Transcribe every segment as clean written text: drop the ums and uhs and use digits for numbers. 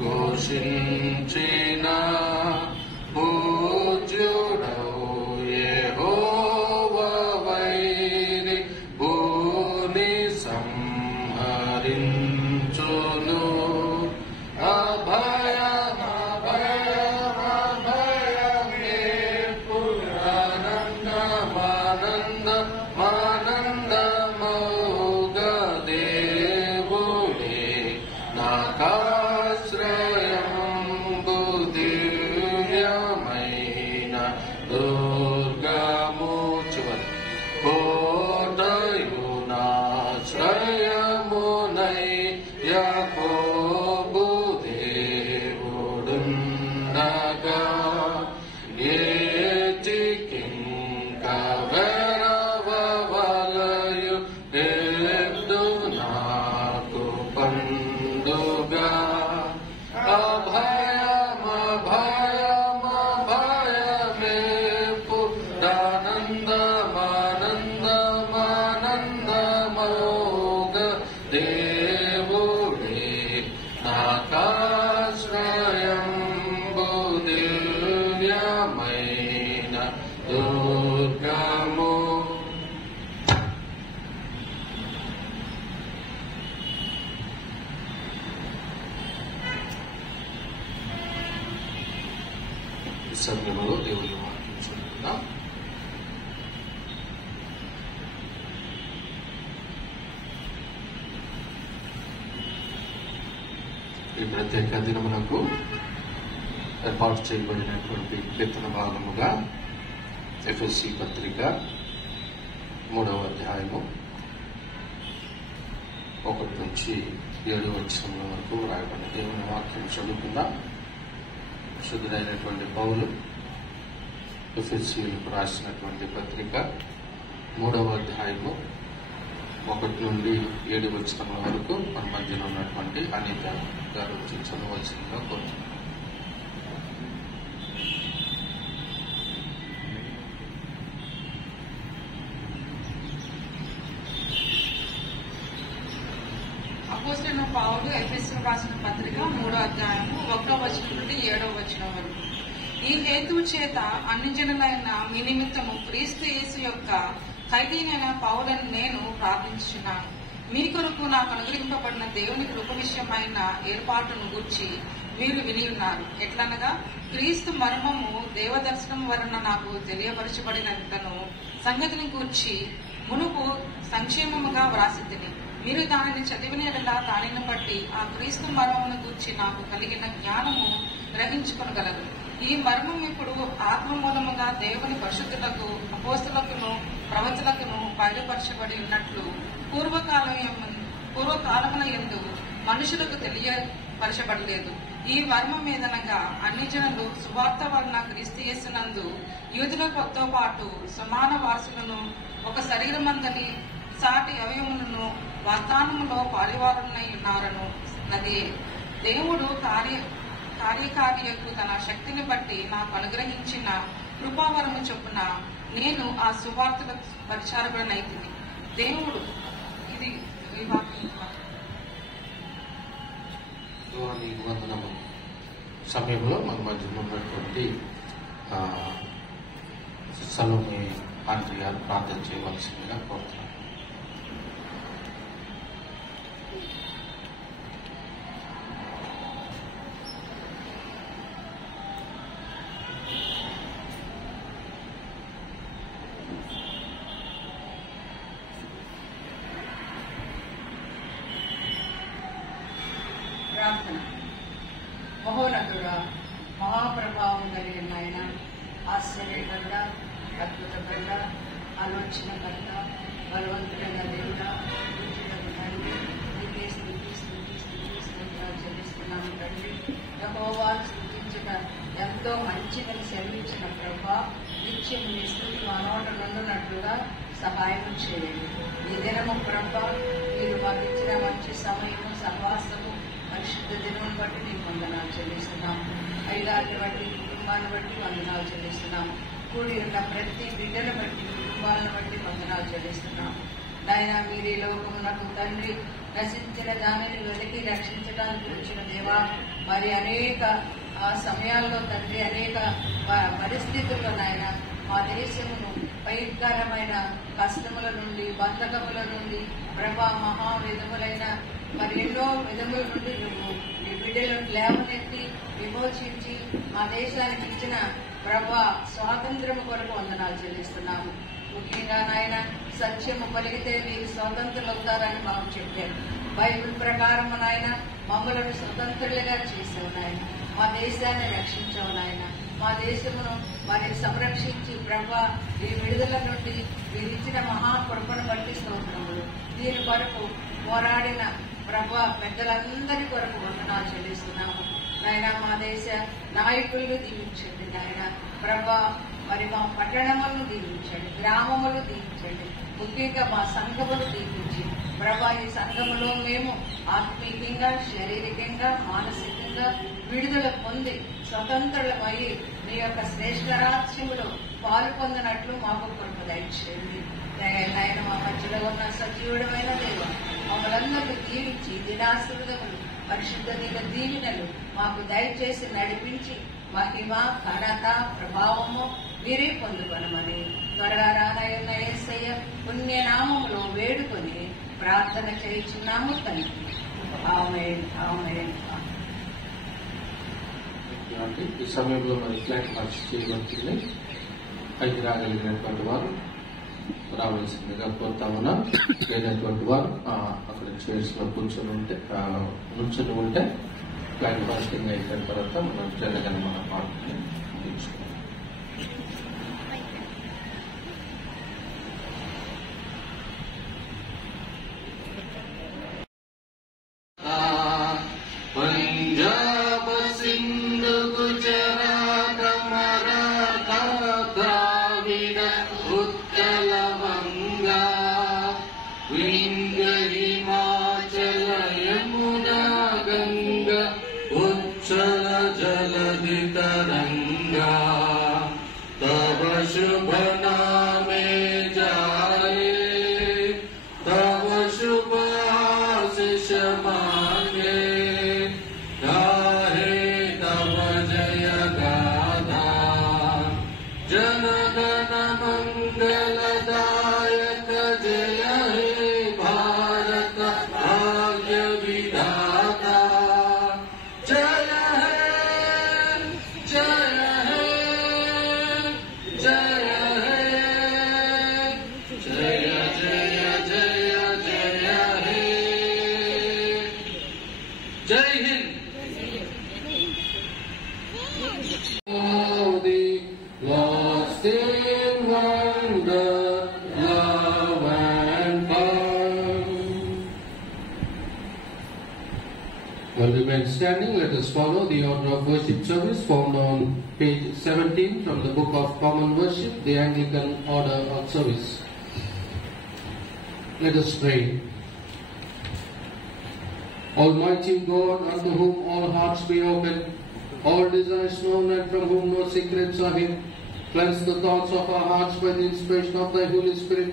ఘోషించిన పూజ్యుడవు యెహోవా వైరి భూమి సంహరించును. సమయంలో దేవుని వాక్యం చదువుకుందాం. ఈ ప్రత్యేక దినమునకు ఏర్పాటు చేయబడినటువంటి కీర్తన భాగముగా ఎఫ్ఎస్సి పత్రిక 3వ అధ్యాయము 1 నుంచి 7 వచనముల వరకు రాయబడిన దేవుని వాక్యం చదువుకుందాం. శుద్ధుడైనటువంటి పౌలు ఎఫెసీయులకు రాసినటువంటి పత్రిక 3వ అధ్యాయము 1 నుండి 7 వచనముల వరకు మన మధ్యలో ఉన్నటువంటి అనిత గారు చదవలసిందిగా కోరుతున్నాను. అపోస్తలుడైన పౌలు ఎఫెసీయులకు రాసిన పత్రిక 3వ అధ్యాయము 1వ వచనం నుండి 7వ వచనం వరకు. ఈ హేతువు చేత అన్ని జనులైన మీ నిమిత్తము క్రీస్తు యేసు యొక్క ఖైదీనైన పౌలను నేను ప్రార్థించుచున్నాను. మీ కొరకు నాకు అనుగ్రహింపబడిన దేవుని కృప విషయమైన ఏర్పాటును గూర్చి మీరు విని ఉన్నారు. ఎట్లనగా క్రీస్తు మర్మము దేవదర్శనం వలన నాకు తెలియపరచబడినట్లను సంగతిని గూర్చి మునుపు సంక్షేమముగా వ్రాసితిని. మీరు దానిని చదివిన ఎడల దానిని బట్టి ఆ క్రీస్తు మర్మమును గూర్చి నాకు కలిగిన జ్ఞానము గ్రహించుకొనగలరు. ఈ మర్మం ఇప్పుడు ఆత్మ మూలముగా దేవుని పరిశుద్ధులకు అపోస్తలులకును ప్రవక్తలకును బయలుపరచబడి ఉన్నట్లు పూర్వకాలమున యందు మనుషులకు తెలియపరచబడలేదు. ఈ మర్మం మీదనగా అన్ని జనులు సువార్త వలన క్రీస్తు యేసునందు యూదులతో పాటు సమాన వారసులను ఒక శరీరమందని సాటి అవయములను వాగ్దానములో పాలివారులై ఉన్నారను నది దేవుడు కార్యకార్యకు తన శక్తిని బట్టి నాకు అనుగ్రహించిన కృపావరము చొప్పున నేను ఆ సువార్తకు పరిచారకుడనైతిని. దేవుడు ఇది వందనము సమయంలో మన మధ్యలో ఉన్నటువంటి సలోమి ఆంటీ గారు ప్రార్థన చేయవలసిందిగా కోరుతున్నాను. ప్రార్థన. మహోన్నతుడా, మహాప్రభావం కలిగిన ఆయన, ఆశ్చర్యకరుడ, అద్భుతకరుడ, ఆలోచనకర్త, బలవంతుడైన దేవుడా, పూజ్యుడైన తండ్రి, నీకే స్తుతి చెల్లిస్తున్నాము తండ్రి. యెహోవాను స్తుతించక ఎంతో మంచిదని సెలవించిన ప్రభా, నిత్యం నీ స్తుతి మా నోట నుండునట్లుగా సహాయం చేయండి. ఈ దినము ప్రభా, మీరు మాకు ఇచ్చిన మంచి సమయము, సహవాసము, పరిశుద్ధ దినం బట్టి నీకు వందనాలు చెల్లిస్తున్నాము. ఐదారిని బట్టి, కుటుంబాన్ని బట్టి వందనాలు చెల్లిస్తున్నాము. కూడి ఉన్న ప్రతి బిడ్డను బట్టి, కుటుంబాలను బట్టి వందనాలు చెల్లిస్తున్నాము. నాయన, మీరు ఈ లోకమునకు తండ్రి నశించిన దానిని వెలికి రక్షించడానికి వచ్చిన దేవా, మరి అనేక సమయాల్లో తండ్రి అనేక పరిస్థితుల్లో నాయన మా దేశమును భయంకరమైన కష్టముల నుండి బంధకముల నుండి ప్రభా మహా విధములైన మరి ఎన్నో విధముల నుండి నువ్వు నీ బిడ్డలను లేవనెత్తి విమోచించి మా దేశానికి ఇచ్చిన ప్రభా స్వాతంత్రము కొరకు వందనాలు చెల్లిస్తున్నాము. ముఖ్యంగా నాయన సత్యము పలికితే మీరు స్వతంత్రులు అవుతారని మాకు చెప్పారు. బైబిల్ ప్రకారం నాయన మమ్మలను స్వతంత్రులుగా చేసావు నాయన. మా దేశాన్ని రక్షించావు నాయన. మా దేశమును మరి సంరక్షించి ప్రభా ఈ విడుదల నుండి మీరు ఇచ్చిన మహాకృపను బట్టి స్తోత్రములు. దీని కొరకు పోరాడిన ప్రభా పెద్దలందరి కొరకు వందనాలు చెల్లిస్తున్నాము నాయన. మా దేశ నాయకులను దీవించండి నాయన. ప్రభా మరి మా పట్టణములను దీవించండి, గ్రామములు దీవించండి, ముఖ్యంగా మా సంఘములు దీవించి ప్రభా ఈ సంఘములో మేము ఆత్మీయంగా శారీరకంగా మానసికంగా విడుదల పొంది స్వతంత్రులమై నీ యొక్క శ్రేష్ఠ రాజ్యములో పాలు పొందినట్లు మాకు కృప దయచేయండి నాయన. మా మధ్యలో ఉన్న సజీవుడమైన దేవ మమ్మల్ందరినీ దీవించి దినాశీర్వదములు పరిశుద్ధ దిన దీవెనలు మాకు దయచేసి నడిపించి మహిమ ఘనత ప్రభావము మీరే పొందుకొనమని త్వరగా రానయ్యున్న యేసయ్య పుణ్యనామములో వేడుకొని ప్రార్థన చేయుచున్నాము తండ్రి. ఆమేన్ ఆమేన్. ఈ సమయంలో మరి ఫ్లాట్ మార్చి చేయబడుతుంది. పైకి రాగలిగినటువంటి వారు రావాల్సిందిగా కోరుతామన్నా. లేనటువంటి వారు అక్కడ చైర్స్ లో కూర్చొని ఉంటే ఫ్లాట్ మార్చింగ్ అయిన తర్వాత మనం జరగని మన పాటని తీర్చుకోవాలి. పంజాబ్ సింధు గుజరాత్ మరాఠా ద్రావిడ ఉత్కల వంగా వింధ్య హిమాచల యమునా గంగా ఉచ్చల జలధి తరంగా తవ శుభ నామే జాయే తవ శుభ ఆశిష మాంగే गाहे तव जय गाथा जन गण मंगलदायक जय हे भारत भाग्य विधाता जय हे जय हे जय हे जय जय जय जय हे जय Hind. The lost in wonder, love and fun. Well, remain standing. Let us follow the order of worship service found on page 17 from the Book of Common Worship, the Anglican order of service. Let us pray. Almighty God, unto whom all hearts be open, all desires known, and from whom no secrets are hid, cleanse the thoughts of our hearts by the inspiration of thy Holy Spirit,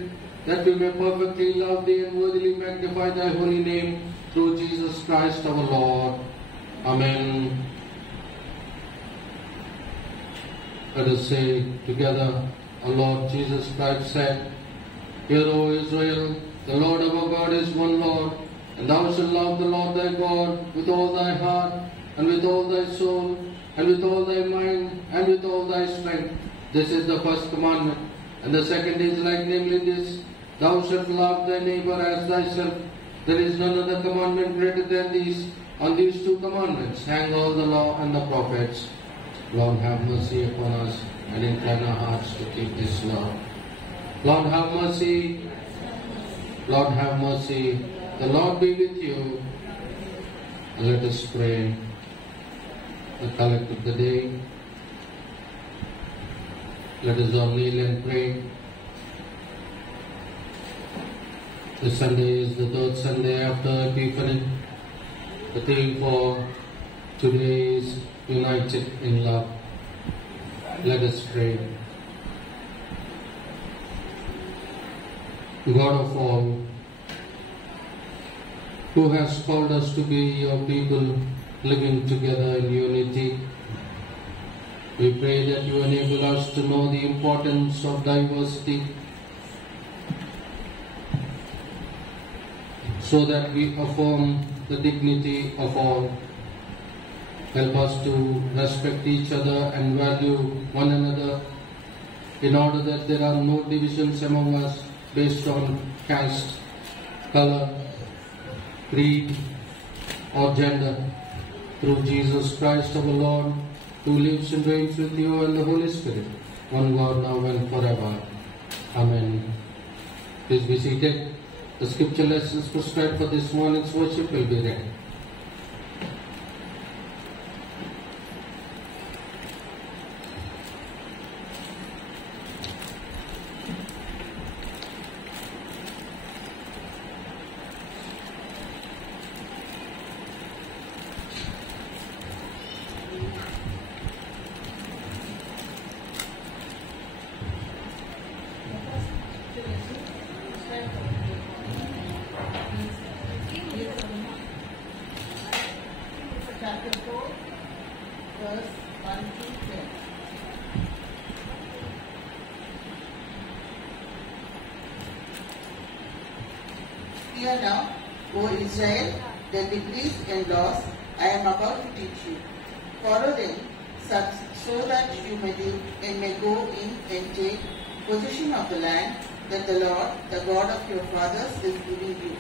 that we may perfectly love thee and worthily magnify thy holy name, through Jesus Christ our Lord. Amen. Let us say together, our Lord Jesus Christ said, Hear, O Israel, the Lord our God is one Lord, and thou shalt love the Lord thy God with all thy heart, and with all thy soul, and with all thy mind, and with all thy strength. This is the first commandment. And the second is like, namely this, thou shalt love thy neighbor as thyself. There is none other commandment greater than these. On these two commandments hang all the law and the prophets. Lord, have mercy upon us, and incline our hearts to keep this law. Lord, have mercy. Lord, have mercy. The Lord be with you. And let us pray. The collect of the day. Let us all kneel and pray. This Sunday is the third Sunday after Epiphany. The theme for today is United in Love. Let us pray. God of all, who has called us to be your people living together in unity. We pray that you enable us to know the importance of diversity, so that we affirm the dignity of all. Help us to respect each other and value one another, in order that there are no divisions among us based on caste, color, creed, or gender. Through Jesus Christ our Lord, who lives and reigns with you and the Holy Spirit, one God, now and forever. Amen. Please be seated. The scripture lessons prescribed for this morning's worship will be read. Chapter 4, verse 1 to 10. Hear now, O Israel, the decrees and laws I am about to teach you. Follow them so that you may live and may go in and take possession of the land that the Lord, the God of your fathers, is giving you.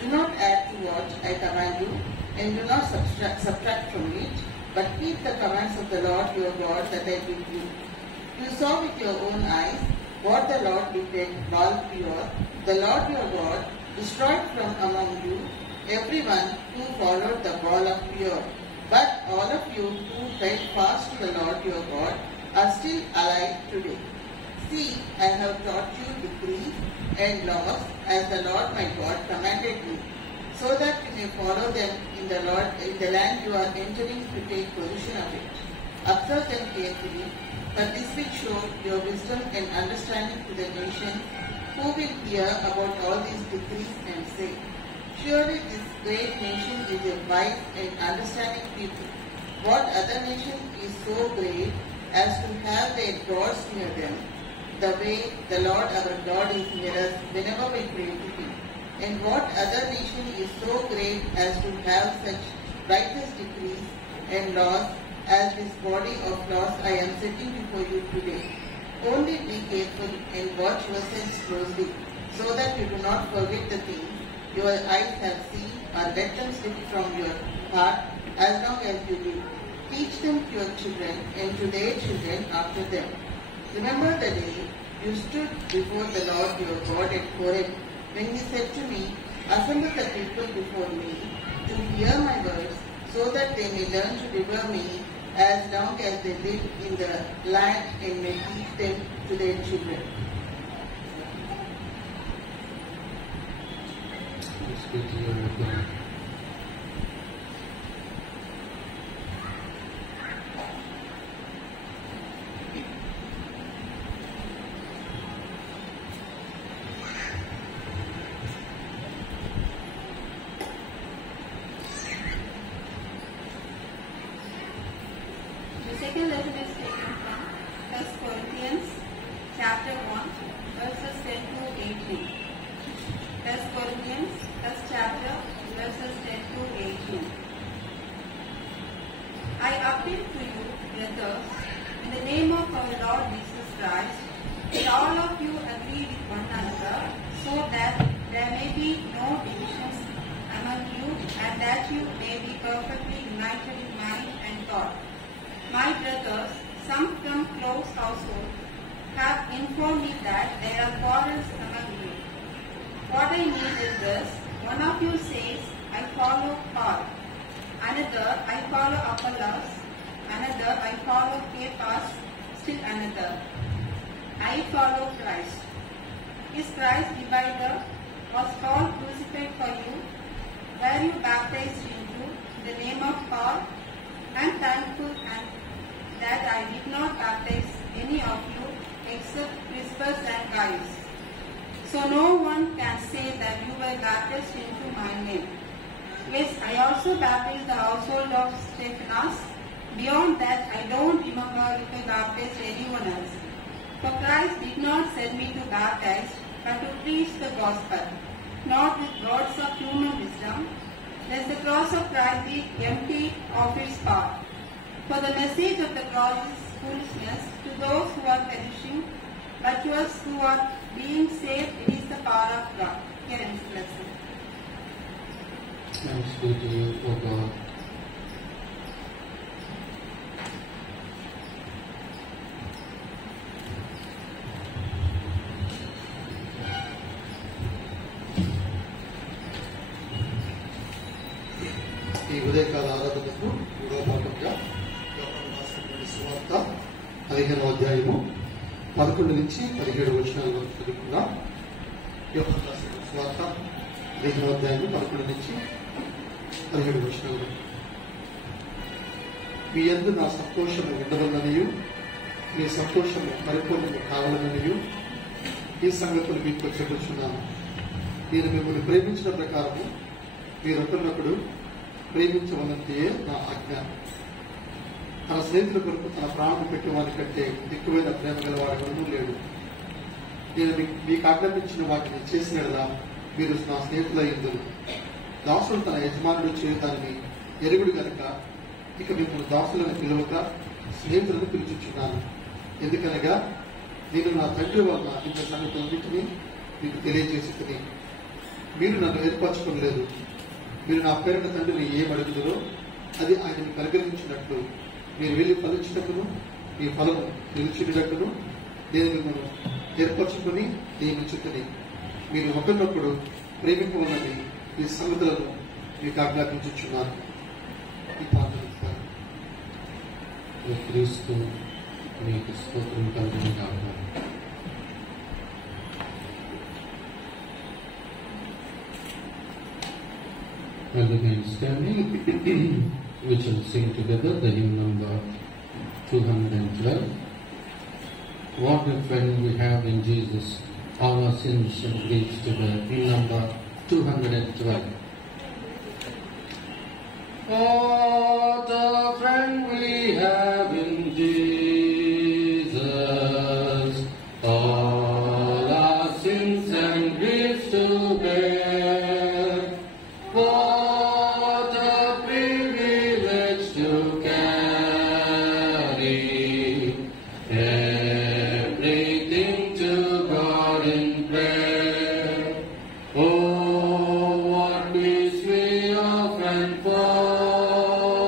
Do not add to what I command you, and do not subtract from it, but keep the commands of the Lord your God that I give you. You saw with your own eyes what the Lord did at Baal-peor. The Lord your God destroyed from among you everyone who followed the Baal of Peor. But all of you who held fast to the Lord your God are still alive today. See, I have taught you decrees and laws as the Lord my God commanded me, so that you may follow them in the land you are entering to take possession of it. Observe them carefully, for this will show your wisdom and understanding to the nations who will hear about all these decrees and say, surely this great nation is a wise and understanding people. What other nation is so great as to have their gods near them, the way the Lord our God is near us whenever we pray to Him? And what other nation is so great as to have such righteous decrees and laws as this body of laws I am setting before you today? Only be careful and watch yourselves closely, so that you do not forget the things your eyes have seen or let them slip from your heart as long as you live. Teach them to your children and to their children after them. Remember the day you stood before the Lord your God at Horeb, when He said to me, assemble the people before me to hear my words, so that they may learn to revere me as long as they live in the land, and may teach them to their children. The second lesson is taken from 1 Corinthians chapter 1, verses 10 to 18. 1 Corinthians, 1st chapter, verses 10 to 18. I appeal to you, brothers, in the name of our Lord Jesus Christ, that all of you agree with one another, so that there may be no divisions among you, and that you may be perfectly united in mind and thought. My brothers, some from close household, have informed me that there are quarrels among you. What I mean is this: one of you says, I follow Paul; another, I follow Apollos; another, I follow Cephas; still another, I follow Christ. Is Christ divided? Was Paul crucified for you? Were you baptized into the name of Paul? I am thankful that I did not baptize any of you except Crispus and Gaius. So no one can say that you were baptized into my name. Yes, I also baptized the household of Stephanas. Beyond that, I don't remember if I baptized anyone else. For Christ did not send me to baptize, but to preach the gospel, not with words of human wisdom, lest the cross of Christ be empty of its power. For the message of the cross is foolishness to those who are perishing, but to us who are being saved, it is the power of God. Here ends the lesson. Thanks be to you, O God. ఈ ఉదయకాల ఆరాధనకు మూడవ భాగంగా యోహాను రాసినటువంటి సువార్త 15వ అధ్యాయము 11 నుంచి 17 వచనాల వరకు చదువుకున్నాం. యోహాను రాసిన సువార్త 15వ అధ్యాయము 11 నుంచి 17 వచనాల వరకు. మీ యందు నా సంతోషము ఉండవలననియు మీ సంతోషము పరిపూర్ణము కావాలననియు ఈ సంగతులు మీకు చెప్పుచున్నాను. నేను మిమ్మల్ని ప్రేమించిన ప్రకారము మీరొకరినొకడు ప్రేమించవలనంతే నా ఆజ్ఞ. తన స్నేహితుల కొరకు తన ప్రాణం పెట్టేవాని కంటే ఎక్కువైన ప్రేమ గలవాడెవరూ లేడు. నేను మీకు ఆజ్ఞాపించిన వాటిని చేసినలా మీరు నా స్నేహితులయ్యుందురు. దాసుడు తన యజమానుడు చేయడాన్ని ఎరుగుడు గనుక ఇక మిమ్మల్ని దాసులను పిలువక స్నేహితులను పిలుచుచున్నాను. ఎందుకనగా నేను నా తండ్రి వలన ఇంత సంగతులన్నింటినీ మీకు తెలియజేసి మీరు నన్ను ఏర్పరచుకోలేదు. మీరు నా పేరున తండ్రిని ఏమడుగుదరో అది ఆయనను పరిగణించినట్లు మీరు వెళ్ళి ఫలించినట్టును మీ ఫలము నిలిచినట్టును నేను మిమ్మల్ని ఏర్పరచుకుని నియమించుకుని మీరు ఒకరినొకడు ప్రేమింపవలని ఈ సంగతులను మీకు ఆజ్ఞాపించుచున్నాను. ఈ ప్రార్థన క్రీస్తు మీకు స్తోత్రం కలుగును గాక. Well, again, standing, we shall sing together the hymn number 212. What a friend we have in Jesus, all our sins and griefs to bear. Hymn number 212. What a friend we have in Jesus, all our sins and griefs to bear. What a privilege to carry everything to God in prayer. Oh, what peace we often forfeit.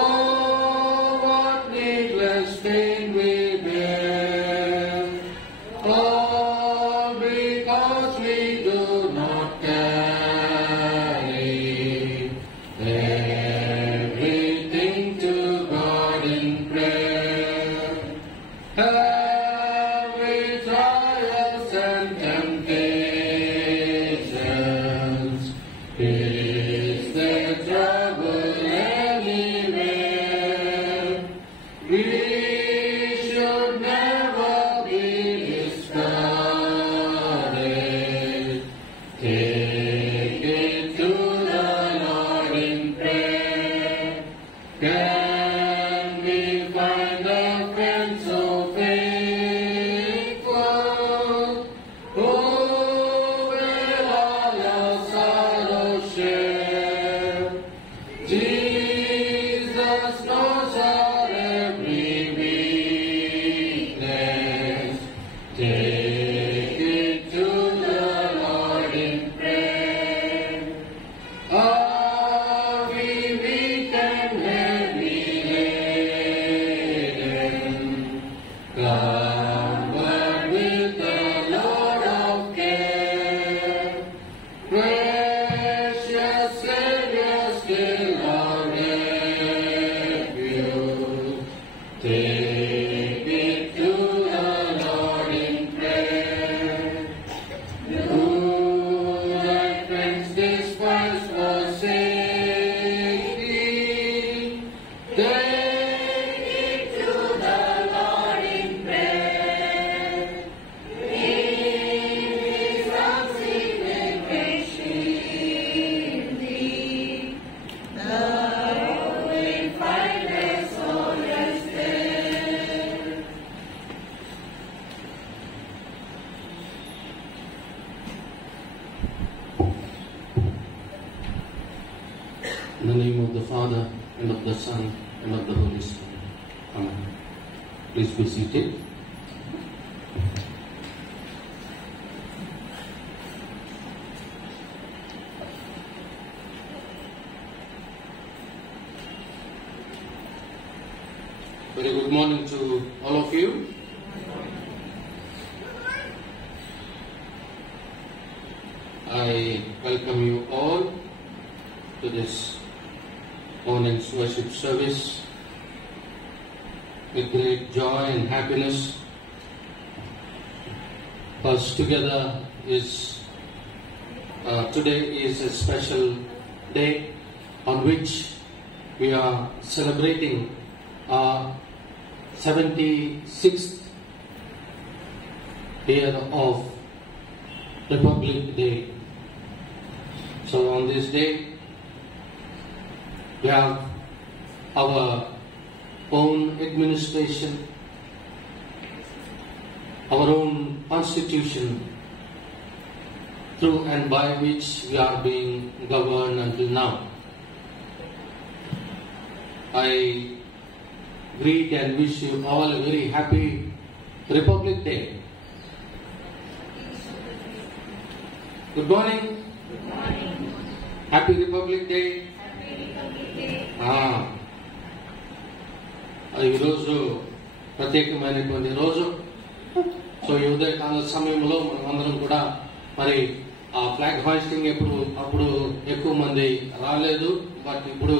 Oh, what needless pain we bear. All because we do not carry everything to God in prayer. Every trials and temptations, is there trouble anywhere? We should never be discouraged. Take it to the Lord in prayer. Can we find a friend so faithful, who will all your sorrows share? Jesus knows our every weakness. Take it to the Lord in prayer. Are we weak and heavy laden? Covered with the load of care. Precious Savior, still our refuge. Take it to the Lord in prayer. You thy friends despise forsake thee. Take it to the Lord in prayer. In his unseen and gracious Father, and of the Son, and of the Holy Spirit. Amen. Please be seated. Very good morning to all of you. I welcome you all to this morning's worship service with great joy and happiness. Because together today is a special day on which we are celebrating our 76th year of Republic Day. So on this day, we have our own administration, our own constitution, through and by which we are being governed until now. I greet and wish you all a very happy Republic Day. Good morning. Good morning. Happy Republic Day. Happy Republic Day. ఈరోజు ప్రత్యేకమైనటువంటి రోజు. So ఈ ఉదయకాల సమయంలో మనం అందరం కూడా మరి ఆ ఫ్లాగ్ హాయిస్టింగ్ అప్పుడు ఎక్కువ మంది రాలేదు, బట్ ఇప్పుడు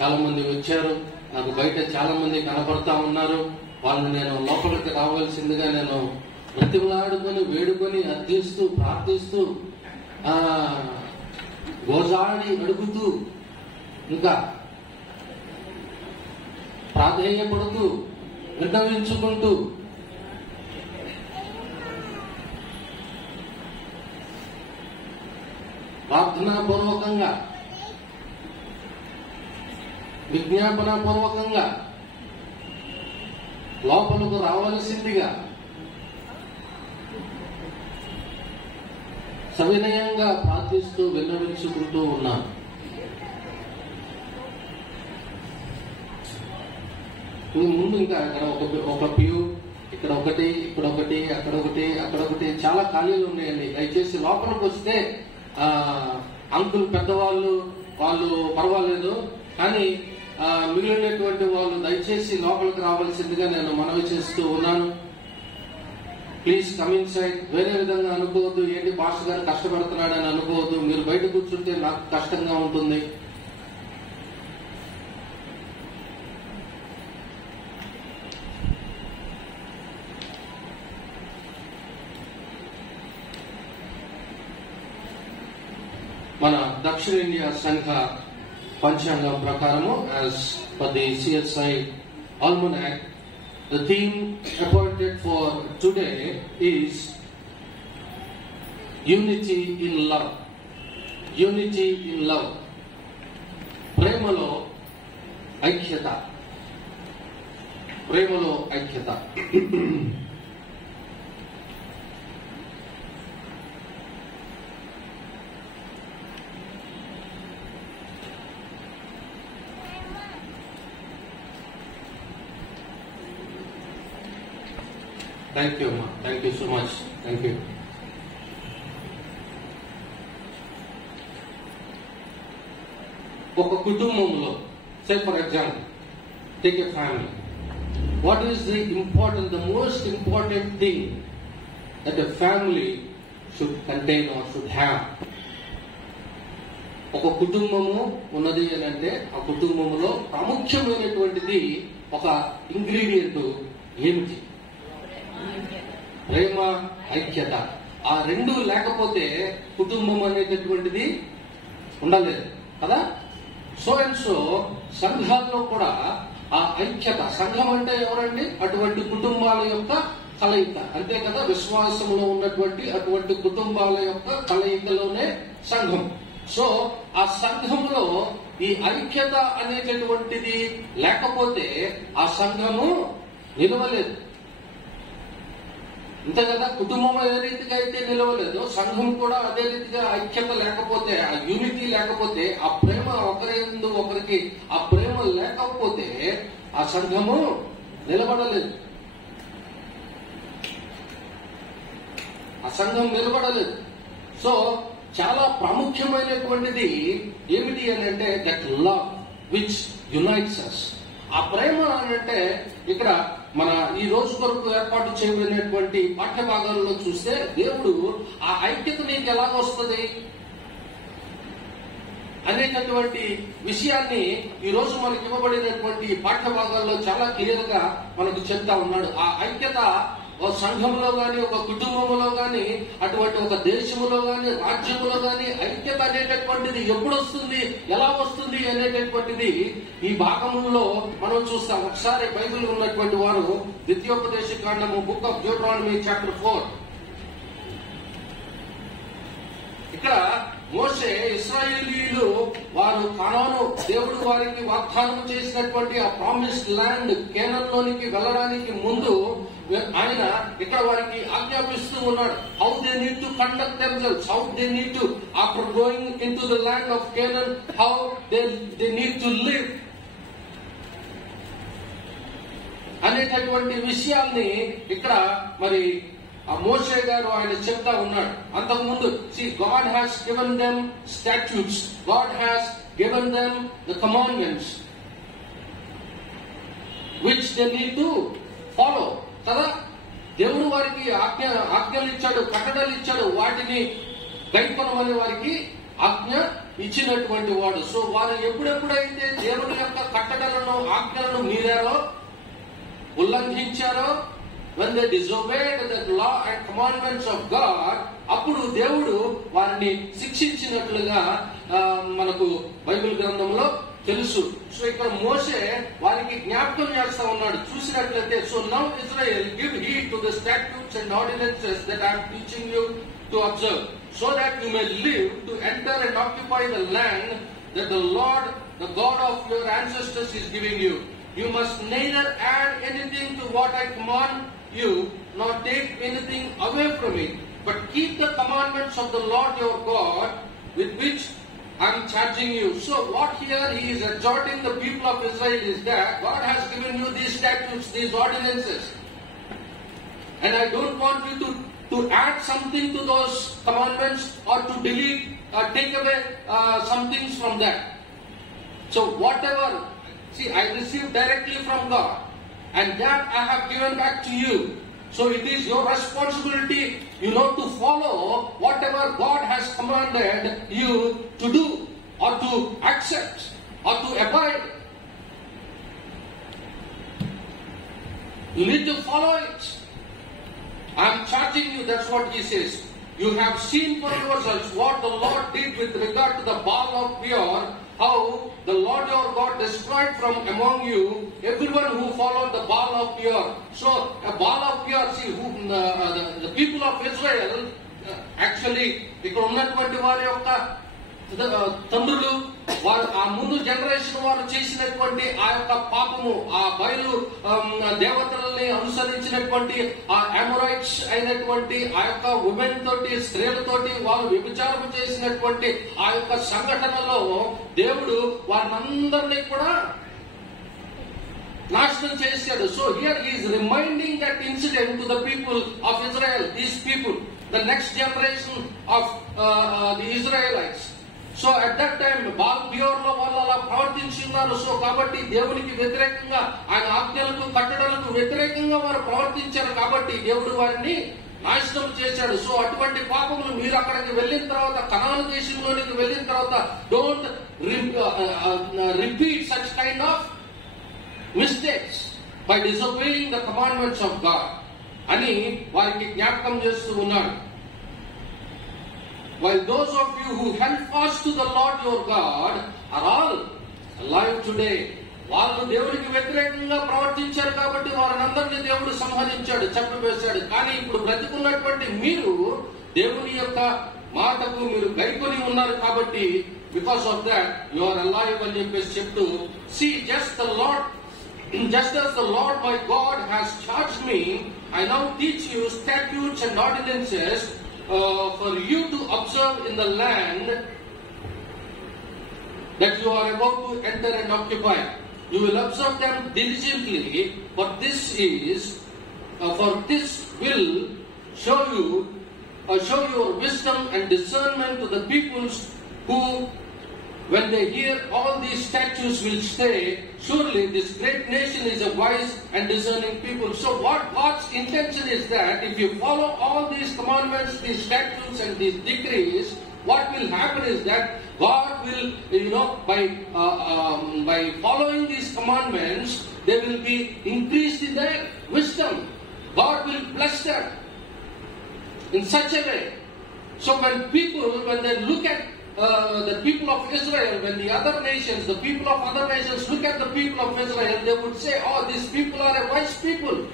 చాలా మంది వచ్చారు. నాకు బయట చాలా మంది కనపడతా ఉన్నారు. వాళ్ళని నేను లోపలికి రావాల్సిందిగా నేను బ్రతిమలాడుకొని వేడుకొని అర్థిస్తూ ప్రార్థిస్తూ గోజాడి అడుగుతూ ఇంకా ప్రాధేయపడుతూ విన్నవించుకుంటూ ప్రార్థనాపూర్వకంగా విజ్ఞాపన పూర్వకంగా లోపలకు రావాల్సిందిగా సవినయంగా ప్రార్థిస్తూ విన్నవించుకుంటూ ఉన్నాను. ముందు ఇంకా ఇక్కడ ఒక ప్యూ, ఇక్కడ ఒకటి, ఇక్కడ ఒకటి, అక్కడ ఒకటి, అక్కడ ఒకటి, చాలా ఖాళీలు ఉన్నాయండి. దయచేసి లోపలికి వస్తే అంకుల్ పెద్దవాళ్ళు వాళ్ళు పర్వాలేదు, కానీ మిగిలినటువంటి వాళ్ళు దయచేసి లోపలికి రావాల్సిందిగా నేను మనవి చేస్తూ ఉన్నాను. Please come in side. వేరే విధంగా అనుకోవద్దు, ఏంటి భాష గారు కష్టపడుతున్నాడని అనుకోవద్దు. మీరు బయట కూర్చుంటే నాకు కష్టంగా ఉంటుంది. మన దక్షిణ ఇండియా సంఘ పంచాంగం ప్రకారము as per the CSI Almanac, the theme appointed for today is Unity in Love. Unity in Love. ప్రేమలో ఐక్యత. ప్రేమలో ఐక్యత. Thank you, Ma. Thank you so much. Thank you. ఒక కుటుంబంలో, say for example, take a family. What is the most important thing that a family should contain or should have? ఒక కుటుంబము ఉన్నది అని అంటే ఆ కుటుంబంలో ప్రాముఖ్యమైనటువంటిది ఒక ఇంగ్రీడియంట్ ఏమిటి? ప్రేమ, ఐక్యత. ఆ రెండు లేకపోతే కుటుంబం అనేటటువంటిది ఉండలేదు కదా. సో అండ్ సో సంఘాల్లో కూడా ఆ ఐక్యత. సంఘం అంటే ఎవరండి? అటువంటి కుటుంబాల యొక్క కలయిక, అంతే కదా. విశ్వాసంలో ఉన్నటువంటి అటువంటి కుటుంబాల యొక్క కలయికలోనే సంఘం. సో ఆ సంఘంలో ఈ ఐక్యత అనేటటువంటిది లేకపోతే ఆ సంఘము నిలవలేదు. అంతే కదా. కుటుంబం ఏ రీతిగా అయితే నిలవలేదు, సంఘం కూడా అదే రీతిగా ఐక్యత లేకపోతే, ఆ యూనిటీ లేకపోతే, ఆ ప్రేమ ఒకరిందు ఒకరికి ఆ ప్రేమ లేకపోతే ఆ సంఘము నిలబడలేదు. ఆ సంఘం నిలబడలేదు. సో చాలా ప్రాముఖ్యమైనటువంటిది ఏమిటి అని అంటే that love which unites us. ఆ ప్రేమ అని అంటే ఇక్కడ మన ఈ రోజు కొరకు ఏర్పాటు చేయబడినటువంటి పాఠ్య భాగాల్లో చూస్తే దేవుడు ఆ ఐక్యత నీకు ఎలా వస్తుంది అనేటటువంటి విషయాన్ని ఈ రోజు మనకి ఇవ్వబడినటువంటి పాఠ్య భాగాల్లో చాలా క్లియర్ గా మనకు చెప్తా ఉన్నాడు. ఆ ఐక్యత ఒక సంఘంలో గాని, ఒక కుటుంబంలో గాని, అటువంటి ఒక దేశంలో గాని, రాజ్యంలో గాని ఐక్యత అనేటటువంటిది ఎప్పుడు వస్తుంది, ఎలా వస్తుంది అనేటటువంటిది ఈ భాగంలో మనం చూస్తాం. ఒకసారి బైబిల్ ఉన్నటువంటి వారు ద్వితీయోపదేశ కాండము బుక్ ఆఫ్ డ్యూటరానమీ చాప్టర్ 4 ఇక్కడ మోషే ఇశ్రాయేలీయులు వారు కనాను దేవుడు వారికి వాగ్దానం చేసినటువంటి ఆ ప్రామిస్డ్ ల్యాండ్ కేనాన్లోనికి వెళ్ళడానికి ముందు ఆయన ఇక్కడ వారికి ఆజ్ఞాపిస్తూ ఉన్నాడు. How they need to conduct themselves, how they need to after going in to the land of Canaan, how they need to live అనేటటువంటి విషయాల్ని ఇక్కడ మరి ఆ మోషే గారు ఆయన చెప్తా ఉన్నాడు. అంతకుముందు God has given them statutes, God has given them the commandments which they need to follow కదా. దేవుడు వారికి ఆజ్ఞలు ఇచ్చాడు, కట్టడలు ఇచ్చాడు, వాటిని గైకొనమని వారికి ఆజ్ఞ ఇచ్చినటువంటి వాడు. సో వారు ఎప్పుడెప్పుడైతే దేవుని యొక్క కట్టడలను ఆజ్ఞలను మీరారో, ఉల్లంఘించారో, when they disobeyed the law and commandments of God, అప్పుడు దేవుడు వారిని శిక్షించినట్లుగా మనకు బైబిల్ గ్రంథంలో తెలుసు. సో ఇక్కడ మోషే వారికి జ్ఞాపకం చేస్తా ఉన్నాడు. చూసినట్లయితే so now Israel give heed to the statutes and ordinances that I am teaching you to observe so that you may live to enter and occupy the land that the lord the God of your ancestors is giving you. You must neither add anything to what I command you, nor take anything away from it, but keep the commandments of the Lord your God, with which I am charging you. So what here he is exhorting the people of Israel is that God has given you these statutes, these ordinances, and I don't want you to add something to those commandments or to delete or take away some things from that. So whatever, see, I received directly from God, and that I have given back to you. So it is your responsibility, to follow whatever God has commanded you to do, or to accept, or to abide. You need to follow it. I am charging you, that's what he says. You have seen for yourselves what the Lord did with regard to the Baal of Peor, how the Lord your God destroyed from among you everyone who followed the Baal of Peor. So a Baal of Peor, see, the people of Israel, actually, ఇక్కడ ఉన్నటువంటి వారి యొక్క తండ్రులు వారు ఆ ముందు generation వారు చేసినటువంటి ఆ యొక్క పాపము, ఆ బయలు దేవతలని అనుసరించినటువంటి ఆ అమోరైట్స్ అయినటువంటి ఆ యొక్క ఉమెన్ తోటి, స్త్రీలతోటి వారు వ్యభిచారం చేసినటువంటి ఆ యొక్క సంఘటనలో దేవుడు వారినందరినీ కూడా నాశనం చేశాడు. So here he is reminding that incident to the people of Israel, these people, the next generation of the Israelites. So at that time ball pure లో వాళ్ళు అలా ప్రవర్తించి ఉన్నారు. సో కాబట్టి దేవునికి వ్యతిరేకంగా, ఆయన ఆజ్ఞలకు కట్టడలకు వ్యతిరేకంగా వారు ప్రవర్తించారు కాబట్టి దేవుడు వారిని నాశనం చేశాడు. సో అటువంటి పాపములు మీరు అక్కడికి వెళ్ళిన తర్వాత, కనాను దేశంలోనికి వెళ్ళిన తర్వాత, don't repeat such kind of mistakes by డిసోబేయింగ్ the commandments of God అని వారికి జ్ఞాపకం చేస్తూ ఉన్నాడు. While those of you who held fast to the Lord your God are all alive today. వాళ్ళు దేవుడికి వ్యతిరేకంగా ప్రవర్తించారు కాబట్టి వారినందరినీ దేవుడు సంహరించాడు, చంపివేశాడు. కానీ ఇప్పుడు బ్రతికున్నటువంటి మీరు దేవుని యొక్క మాటకు మీరు గైకొని ఉన్నారు కాబట్టి because of that you are alive అని చెప్పేసి చెప్తూ, see just the Lord just as the Lord my God has charged me, I now teach you statutes and ordinances for you to observe in the land that you are about to enter and occupy. You will observe them diligently, for this will show your wisdom and discernment to the peoples who, when they hear all these statutes, will say, surely this great nation is a wise and discerning people. So what God's intention is that if you follow all these commandments, these statutes and these decrees, what will happen is that God will, by following these commandments, they will be increased in their wisdom. God will bless them in such a way. So when they look at the people of Israel, when the people of other nations look at the people of Israel, they would say, oh, these people are a wise people.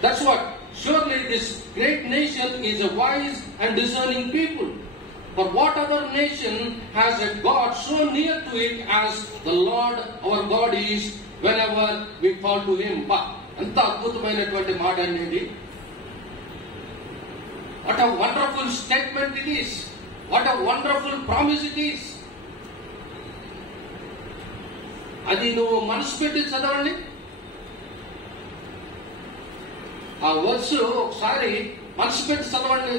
That's what. Surely this great nation is a wise and discerning people. For what other nation has a God so near to it as the Lord our God is whenever we call to Him? ఎంత అద్భుతమైనటువంటి మాట అనేది. What a wonderful statement it is. What a wonderful promise it is. అది నువ్వు మనసు పెట్టి చదవండి. ఆ వర్డ్స్ ఒకసారి మనసు పెట్టి చదవండి.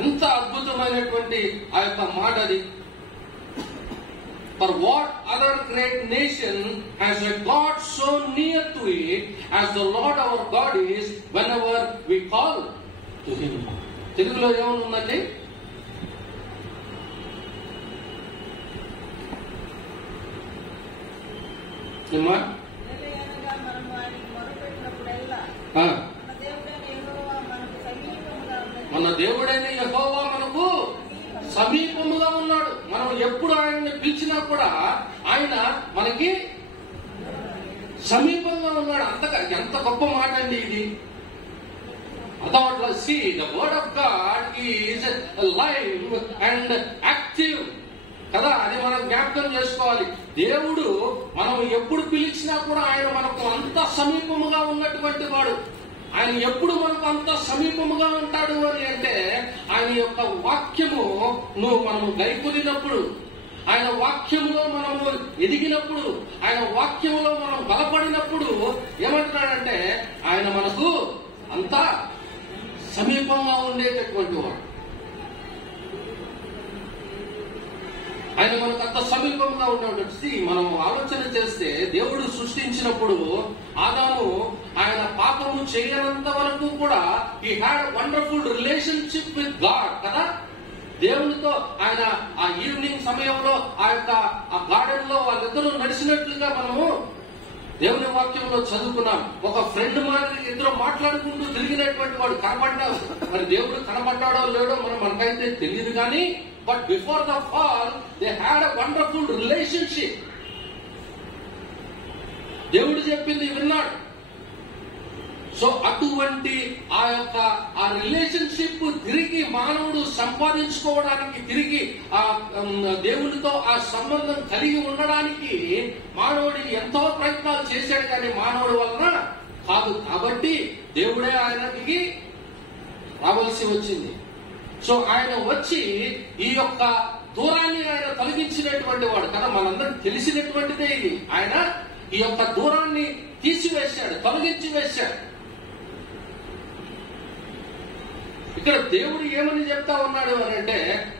ఎంత అద్భుతమైనటువంటి ఆ యొక్క మాట అది. For what other great nation has a God so near to it as the Lord our God is whenever we call to Him? తెలుగులో ఏమని ఉందండి? మన దేవుడైన యెహోవా మనకు సమీపముగా ఉన్నాడు. మనం ఎప్పుడు ఆయన్ని పిలిచినా కూడా ఆయన మనకి సమీపంగా ఉన్నాడు. అంతగా ఎంత గొప్ప మాట అండి ఇది. అదొకటి see the word of God is alive and active కదా. అది మనం జ్ఞాపకం చేసుకోవాలి. దేవుడు మనం ఎప్పుడు పిలిచినా కూడా ఆయన మనకు అంత సమీపముగా ఉన్నటువంటి వాడు. ఆయన ఎప్పుడు మనకు అంత సమీపముగా ఉంటాడు అని అంటే ఆయన యొక్క వాక్యము మనము గైకొనినప్పుడు, ఆయన వాక్యములో మనము ఎదిగినప్పుడు, ఆయన వాక్యములో మనం బలపడినప్పుడు ఏమంటున్నాడంటే ఆయన మనకు అంత సమీపంగా ఉండేటటువంటి వాడు. ఆయన మనకు అంత సమీపంగా ఉండేటట్టు మనం ఆలోచన చేస్తే, దేవుడు సృష్టించినప్పుడు ఆదాము ఆయన పాపము చేయనంత వరకు కూడా he had a wonderful relationship with God కదా. దేవునితో ఆయన ఆ ఈవినింగ్ సమయంలో ఆ గార్డెన్ లో వాళ్ళిద్దరూ నడిచినట్లుగా మనము దేవుని వాక్యంలో చదువుకున్నాం. ఒక ఫ్రెండ్ మాదిరి ఇద్దరు మాట్లాడుకుంటూ తిరిగినటువంటి వాడు కనబడ్డాడు. మరి దేవుడు కనబడ్డాడో లేడో మనకైతే తెలియదు కానీ, but before the fall they had a wonderful relationship. దేవుడు చెప్పింది విన్నాడు. సో అటువంటి ఆ రిలేషన్షిప్ తిరిగి మానవుడు సంపాదించుకోవడానికి, తిరిగి ఆ దేవునితో ఆ సంబంధం కలిగి ఉండడానికి మానవుడి ఎంతో ప్రయత్నాలు చేశాడు కానీ మానవుడి వలన కాదు. కాబట్టి దేవుడే ఆయనకి రావాల్సి వచ్చింది. సో ఆయన వచ్చి ఈ యొక్క దూరాన్ని ఆయన తొలగించినటువంటి వాడు కదా. మనందరికి తెలిసినటువంటిదే ఇది. ఆయన ఈ యొక్క దూరాన్ని తీసివేశాడు, తొలగించి వేశాడు. ఇక్కడ దేవుడు ఏమని చెప్తా ఉన్నాడు అని అంటే,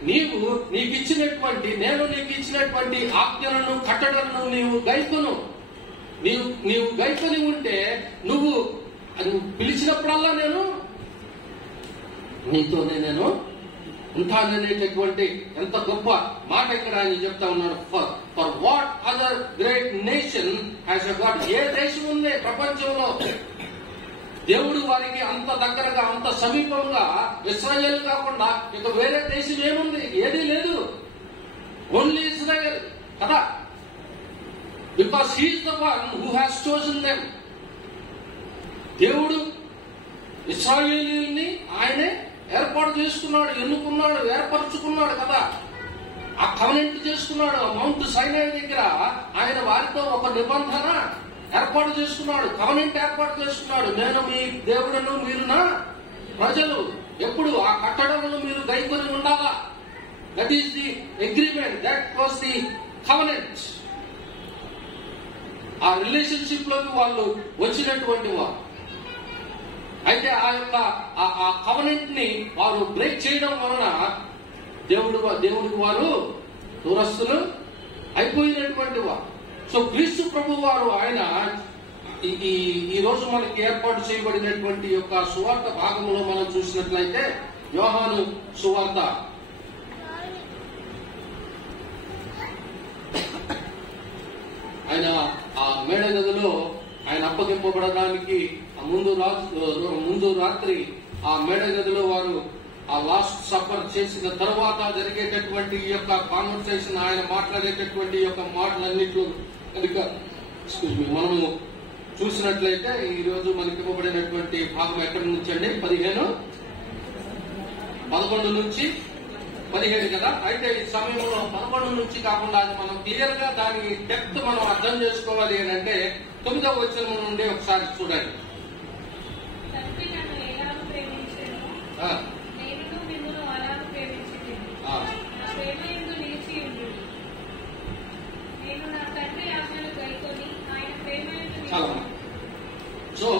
నేను నీకు ఇచ్చినటువంటి ఆజ్ఞలను, కట్టడలను నీవు గైకొను. నీవు గైకొని ఉంటే నువ్వు పిలిచినప్పుడల్లా నేను నీతోనే నేను ఉంటాననేటటువంటి ఎంత గొప్ప మాట ఇక్కడ ఆయన చెప్తా ఉన్నాడు. For what other great nation has a god. ఏ దేశం ఉంది ప్రపంచంలో దేవుడు వారికి అంత దగ్గరగా, అంత సమీపంగా ఇశ్రాయేల్ కాకుండా ఇక వేరే దేశం ఏముంది? ఏదీ లేదు. ఓన్లీ ఇశ్రాయేల్ కదా. Because he is the one who has chosen them. దేవుడు ఇశ్రాయేలీయుల్ని ఆయనే ఏర్పాటు చేసుకున్నాడు, ఎన్నుకున్నాడు, ఏర్పరచుకున్నాడు కదా. ఆ కవనెంట్ చేసుకున్నాడు. మౌంట్ సైనాయి దగ్గర ఆయన వారితో ఒక నిబంధన ఏర్పాటు చేసుకున్నాడు, కవనెంట్ ఏర్పాటు చేసుకున్నాడు. నేను మీ దేవుడను, మీరు నా ప్రజలు. ఎప్పుడు ఆ కట్టడలను మీరు గైకొని ఉండాలా. That is the agreement, that was the covenant. ఆ రిలేషన్షిప్ లోకి వాళ్ళు వచ్చినటువంటి వారు. అయితే ఆ యొక్క ఆ కవనెంట్ ని వారు బ్రేక్ చేయడం వలన దేవుడికి వారు దూరస్తులు అయిపోయినటువంటి వారు. సో క్రీస్తు ప్రభు వారు ఆయన ఈ రోజు మనకి ఏర్పాటు చేయబడినటువంటి యొక్క సువార్త భాగంలో మనం చూసినట్లయితే యోహాను సువార్త ఆయన ఆ మేడ గదిలో ఆయన అప్పగింపబడడానికి ముందు రాత్రి ఆ మేడ గదిలో వారు ఆ లాస్ట్ సఫర్ చేసిన తర్వాత జరిగేటటువంటి ఈ యొక్క కాన్వర్సేషన్, ఆయన మాట్లాడేటటువంటి యొక్క మాటలన్నింటిలో కనుక మనము చూసినట్లయితే ఈ రోజు మనకి ఇవ్వబడినటువంటి భాగం ఎక్కడి నుంచి అండి? 11 నుంచి 17 కదా. అయితే ఈ సమయంలో 11 నుంచి కాకుండా అది మనం క్లియర్ గా దాని డెప్త్ మనం అర్థం చేసుకోవాలి అని అంటే 9వ వచనం నుండి ఒకసారి చూడండి. చాలా సో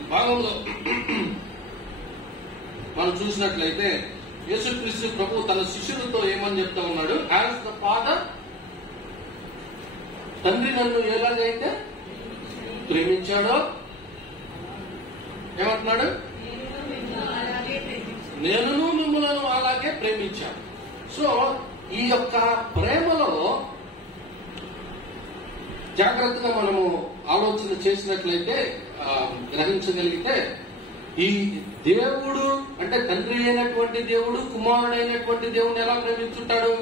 ఈ భాగంలో మనం చూసినట్లయితే యేసుక్రీస్తు ప్రభు తన శిష్యులతో ఏమని చెప్తా ఉన్నాడు? యాజ్ ద ఫాదర్, తండ్రి నన్ను ఎలాగైతే ప్రేమించాడో ఏమంటున్నాడు? నేనును మిమ్మలను అలాగే ప్రేమించాను. సో ఈ యొక్క ప్రేమలో జాగ్రత్తగా మనము ఆలోచన చేసినట్లయితే, గ్రహించగలిగితే, ఈ దేవుడు అంటే తండ్రి అయినటువంటి దేవుడు కుమారుడైనటువంటి దేవుడిని ఎలా ప్రేమించుంటాడు?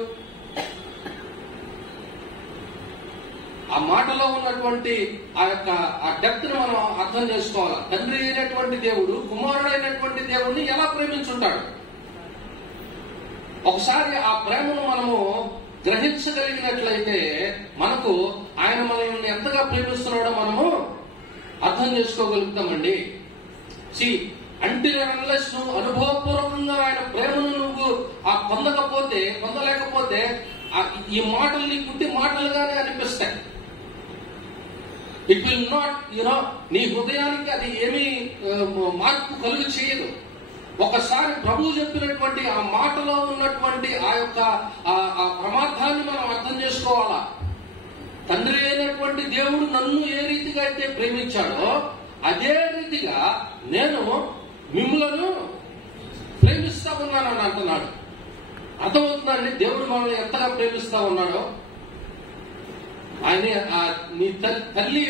ఆ మాటలో ఉన్నటువంటి ఆ యొక్క ఆ డెప్త్ ని మనం అర్థం చేసుకోవాలి. తండ్రి అయినటువంటి దేవుడు కుమారుడైనటువంటి దేవుడిని ఎలా ప్రేమించుంటాడు? ఒకసారి ఆ ప్రేమను మనము గ్రహించగలిగినట్లయితే మనకు ఆయన మనల్ని ఎంతగా ప్రేమిస్తున్నాడో మనము అర్థం చేసుకోగలుగుతామండి. అంటిల్ అండ్ అన్లెస్ నువ్వు అనుభవపూర్వకంగా ఆయన ప్రేమను నువ్వు పొందలేకపోతే ఈ మాటలు నీ పుట్టి మాటలుగానే అనిపిస్తాయి. ఇట్ విల్ నాట్ నీ హృదయానికి అది ఏమీ మార్పు కలుగు చేయదు. ఒకసారి ప్రభువు చెప్పినటువంటి ఆ మాటలో ఉన్నటువంటి ఆ యొక్క ఆ ప్రమాదాన్ని మనం అర్థం చేసుకోవాలా. తండ్రి అయినటువంటి దేవుడు నన్ను ఏ రీతిగా అయితే ప్రేమించాడో అదే రీతిగా నేను మిమ్మలను ప్రేమిస్తా ఉన్నానని అంటున్నాడు. అర్థమవుతుందండి దేవుడు మనల్ని ఎంతగా ప్రేమిస్తా ఉన్నాడో. ఆయన నీ తల్లి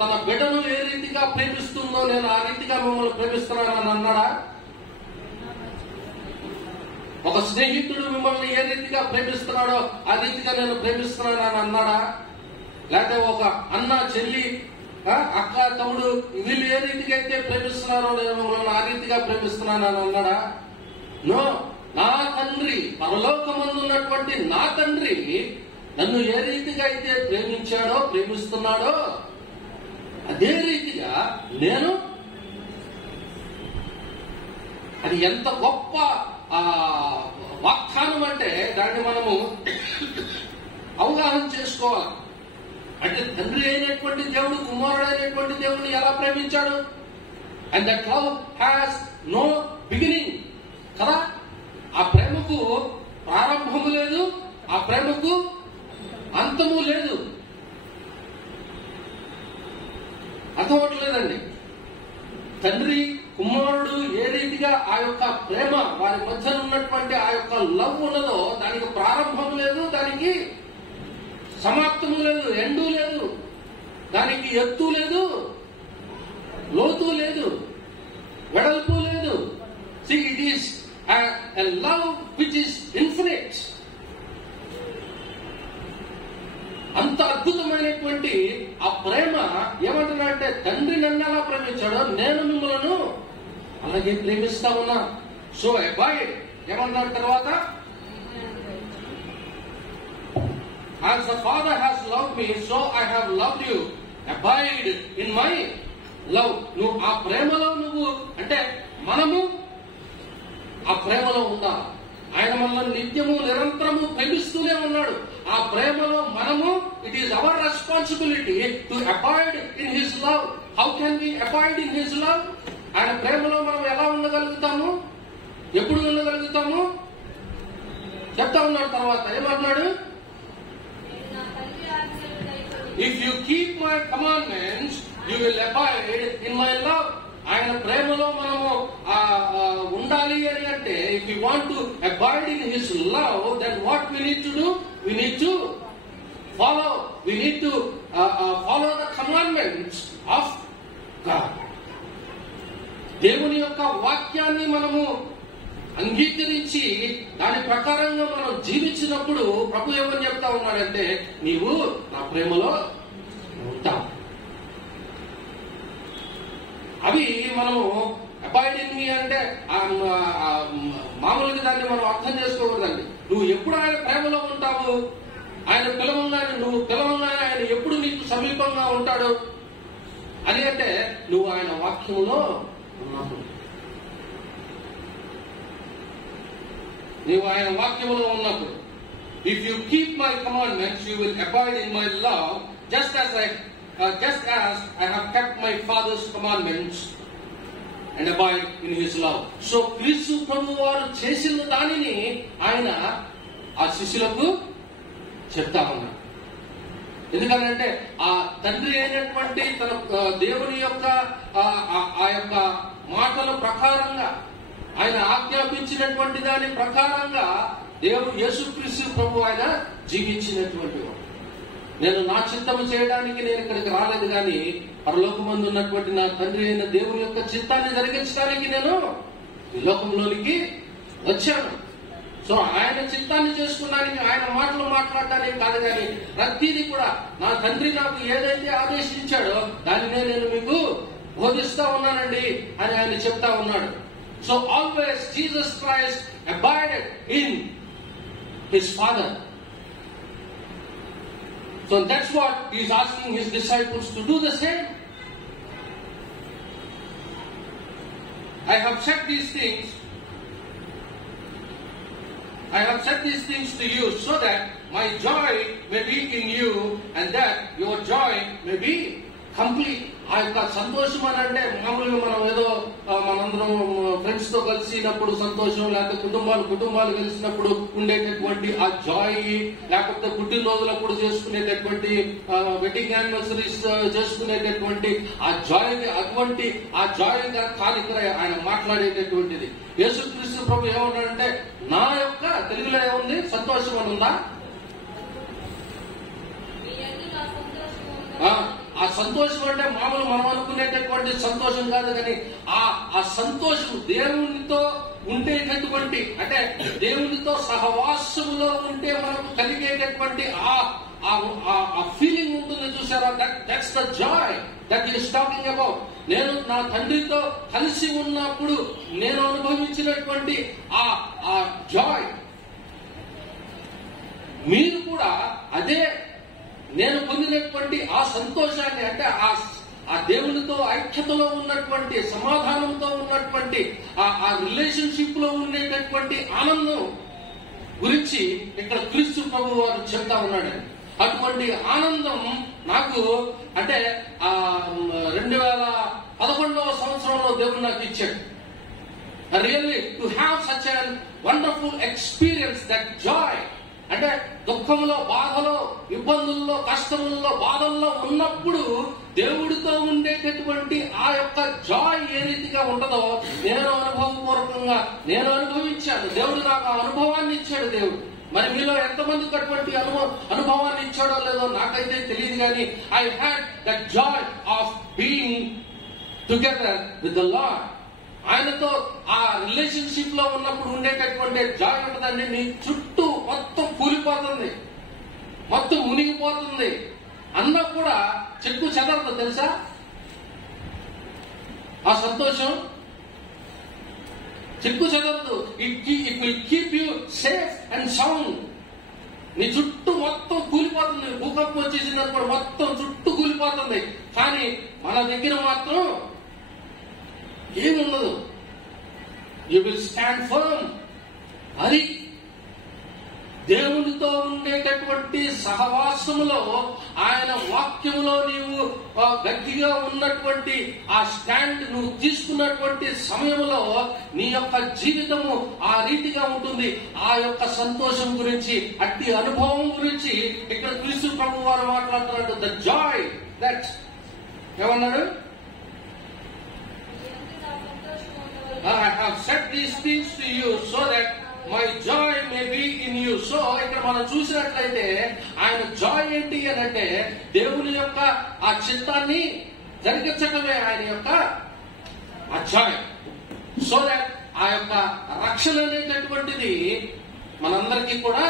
తన బిడ్డను ఏ రీతిగా ప్రేమిస్తుందో నేను ఆ రీతిగా మిమ్మల్ని ప్రేమిస్తున్నానని అన్నాడా? ఒక స్నేహితుడు మిమ్మల్ని ఏ రీతిగా ప్రేమిస్తున్నాడో ఆ రీతిగా నేను ప్రేమిస్తున్నానని అన్నాడా? లేకపోతే ఒక అన్న చెల్లి అక్క తమ్ముడు వీళ్ళు ఏ రీతిగా అయితే ప్రేమిస్తున్నారో నేను మిమ్మల్ని ఆ రీతిగా ప్రేమిస్తున్నానని అన్నాడా? నో. నా తండ్రి, పరలోకమందు ఉన్నటువంటి నా తండ్రి నన్ను ఏ రీతిగా అయితే ప్రేమిస్తున్నాడో అదే రీతిగా నేను. అది ఎంత గొప్ప వాగ్దానం అంటే దాన్ని మనము అవగాహన చేసుకోవాలి. అంటే తండ్రి అయినటువంటి దేవుడు కుమారుడైనటువంటి దేవుడిని ఎలా ప్రేమించాడు? And that love has no beginning కదా. ఆ ప్రేమకు ప్రారంభము లేదు, ఆ ప్రేమకు అంతము లేదు. అర్థమవట్లేదండి. తండ్రి కుమారుడు ఏ రీతిగా ఆ యొక్క ప్రేమ వారి మధ్య ఉన్నటువంటి ఆ యొక్క లవ్ ఉన్నదో దానికి ప్రారంభం లేదు, దానికి సమాప్తము లేదు, ఎండు లేదు, దానికి ఎత్తు లేదు, లోతు లేదు, వెడల్పు లేదు. It is a love which is infinite. అంత అద్భుతమైనటువంటి ఆ ప్రేమ ఏమంటున్నాడంటే తండ్రి నన్ను ఎలా ప్రేమించాడో నేను మిమ్మల్ని అలాగే ప్రేమిస్తా ఉన్నా. సో అబాయిడ్ ఏమన్నాడు తర్వాత? As the Father has loved me, so I have loved you. Abide in my love. నువ్వు ఆ ప్రేమలో నువ్వు అంటే మనము ఆ ప్రేమలో ఉండాలి. ఆయన మనల్ని నిత్యము నిరంతరము ప్రేమిస్తూనే ఉన్నాడు. ఆ ప్రేమలో మనము, it is our responsibility to abide in his love. How can we abide in his love? ఆయన ప్రేమలో మనం ఎలా ఉండగలుగుతాము? ఎప్పుడు ఉండగలుగుతాము? చెప్తా ఉన్నాడు. తర్వాత ఏమన్నాడు? If you keep my commandments, you will abide in my love. ఆయన ప్రేమలో మనము ఉండాలి అని అంటే, if we want to abide in his love, then what we need to do? We need to follow. We need to follow the commandments of God. దేవుని యొక్క వాక్యాన్ని మనము అంగీకరించి దాని ప్రకారంగా మనం జీవించినప్పుడు ప్రభు ఏమని చెప్తా ఉన్నాడంటే, నీవు నా ప్రేమలో ఉంటావు. అవి మనము అబాయిడ్ ఇన్ మీ అంటే మామూలుగా దాన్ని మనం అర్థం చేసుకోకూడదండి. నువ్వు ఎప్పుడు ఆయన ప్రేమలో ఉంటావు? ఆయన పిలవగానే, నువ్వు పిలవగానే ఆయన ఎప్పుడు నీకు సమీపంగా ఉంటాడు అని అంటే, నువ్వు ఆయన వాక్యములో ఉన్నప్పుడు. నీవు ఆయన వాక్యములో ఉన్నప్పుడు. If you keep my commandments, you will avoid in my love, just as I have kept my Father's commandments and abide in his love. So క్రీస్తు ప్రభు వారు చేసిన దానిని ఆయన ఆ శిష్యులకు చెప్తా ఉన్నారు. ఎందుకంటే ఆ తండ్రి అయినటువంటి తన దేవుని యొక్క ఆ యొక్క మాటల ప్రకారంగా, ఆయన ఆజ్ఞాపించినటువంటి దాని ప్రకారంగా దేవుడు యేసుక్రీస్తు ప్రభు ఆయన జీవించినటువంటి వాడు. నేను నా చిత్తము చేయడానికి నేను ఇక్కడికి రాలేదు, కానీ పరలోకమందు ఉన్నటువంటి నా తండ్రి అయిన దేవుని యొక్క చిత్తాన్ని జరిగించడానికి నేను ఈ లోకంలోనికి వచ్చాను. సో ఆయన చిత్తాన్ని చేసుకోవడానికి, ఆయన మాటలు మాట్లాడడానికి కాదు, కానీ ప్రతిదీ కూడా నా తండ్రి నాకు ఏదైతే ఆదేశించాడో దానినే నేను మీకు బోధిస్తా ఉన్నానండి అని ఆయన చెప్తా ఉన్నాడు. So always Jesus Christ abided in his father. So that's what he is asking his disciples to do the same. I have said these things to you so that my joy may be in you and that your joy may be complete. ఆ యొక్క సంతోషం అని అంటే మామూలుగా మనం ఏదో మనందరం friends తో కలిసినప్పుడు సంతోషం, లేకపోతే కుటుంబాలు కలిసినప్పుడు ఉండేటటువంటి ఆ జాయ్, లేకపోతే పుట్టినరోజులప్పుడు చేసుకునేటటువంటి వెడ్డింగ్ యానివర్సరీస్ చేసుకునేటటువంటి ఆ జాయ్, అటువంటి ఆ జాయ్ కాదు ఇక్కడ ఆయన మాట్లాడేటటువంటిది. యేసుక్రీస్తు ప్రభు ఏమన్నాడంటే, నా యొక్క, తెలుగులో ఏముంది, సంతోషం అని ఉందా? ఆ సంతోషం అంటే మామూలు మనం అనుకునేటటువంటి సంతోషం కాదు, కానీ ఆ సంతోషం దేవునితో ఉండేటటువంటి, అంటే దేవునితో సహవాసములో ఉంటే మనకు కలిగేటటువంటి ఆ ఫీలింగ్ ఉంటుంది చూసారా? That's the Joy that is talking about. నేను నా తండ్రితో కలిసి ఉన్నప్పుడు నేను అనుభవించినటువంటి ఆ జాయ్, మీరు కూడా అదే నేను పొందినటువంటి ఆ సంతోషాన్ని, అంటే ఆ దేవునితో ఐక్యతలో ఉన్నటువంటి, సమాధానంతో ఉన్నటువంటి ఆ రిలేషన్షిప్ లో ఉండేటటువంటి ఆనందం గురించి ఇక్కడ క్రీస్తు ప్రభు వారు చెప్తా ఉన్నాడు. అటువంటి ఆనందం నాకు, అంటే 2011వ సంవత్సరంలో దేవుడు నాకు ఇచ్చాడు. Really to have such an wonderful experience, that Joy. అంటే దుఃఖంలో, బాధలో, ఇబ్బందుల్లో, కష్టముల్లో, బాధల్లో ఉన్నప్పుడు దేవుడితో ఉండేటటువంటి ఆ యొక్క జాయ్ ఏ రీతిగా ఉంటుందో నేను అనుభవపూర్వకంగా నేను అనుభవించాను. దేవుడు నాకు ఆ అనుభవాన్ని ఇచ్చాడు. దేవుడు మరి మీలో ఎంతమందికి అటువంటి అనుభవాన్ని ఇచ్చాడో లేదో నాకైతే తెలియదు, కానీ I had the Joy of being together with the lord. ఆయనతో ఆ రిలేషన్షిప్ లో ఉన్నప్పుడు ఉండేటటువంటి జాయ్ ఉంటుందండి. నీ చుట్టూ మొత్తం కూలిపోతుంది, మొత్తం మునిగిపోతుంది అన్నా కూడా చెక్కు చెదరదు, తెలుసా? ఆ సంతోషం చెక్కు చెదరదు. It will keep you safe and sound. నీ చుట్టూ మొత్తం కూలిపోతుంది. భూకంపం వచ్చేసినప్పుడు మొత్తం చుట్టూ కూలిపోతుంది. కానీ మన దగ్గర మాత్రం ఏముండదు. You will stand firm. అది దేవునితో ఉండేటటువంటి సహవాసములో, ఆయన వాక్యములో నీవు గట్టిగా ఉన్నటువంటి ఆ స్టాండ్ నువ్వు తీసుకున్నటువంటి సమయంలో నీ యొక్క జీవితము ఆ రీతిగా ఉంటుంది. ఆ యొక్క సంతోషం గురించి, అట్టి అనుభవం గురించి ఇక్కడ క్రీస్తు ప్రభు వారు మాట్లాడుతున్నాడు. ద జాయ్ దట్ ఏమన్నాడు? I have said these things to you so that my joy may be in you. So ఇక్కడ మనం చూసినట్లయితే ఆయన జాయ్ ఏంటి అని అంటే దేవుని యొక్క ఆ చిత్తాన్ని జరిగించటమే ఆయన యొక్క ఆ జాయ్. సో దట్ ఆ యొక్క రక్షణ అనేటటువంటిది మనందరికీ కూడా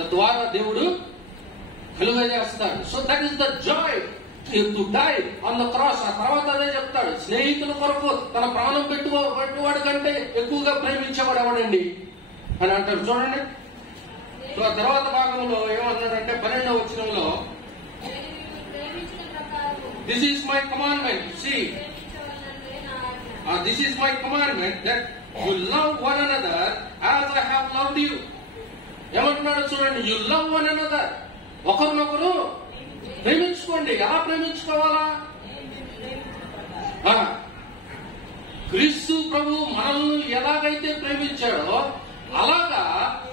తద్వారా దేవుడు కలుగజేస్తాడు. So that is the joy to die on the cross. ఆ తర్వాత అదే చెప్తాడు, స్నేహితుల కొరకు తన ప్రాణం పెట్టువాడు కంటే ఎక్కువగా ప్రేమించేవాడు ఎవడండి అని అంటాడు. చూడండి తర్వాత భాగంలో ఏమన్నాడంటే 12వ వచనంలో, this is my commandment. See this is my commandment that you love one another as I have loved you. ఏమంటున్నాడు చూడండి, యు లవ్ వన్ అనదర్. ఒకరినొకరు ప్రేమించుకోండి. ఎలా ప్రేమించుకోవాలా? క్రీస్తు ప్రభు మనల్ని ఎలాగైతే ప్రేమించాడో అలాగా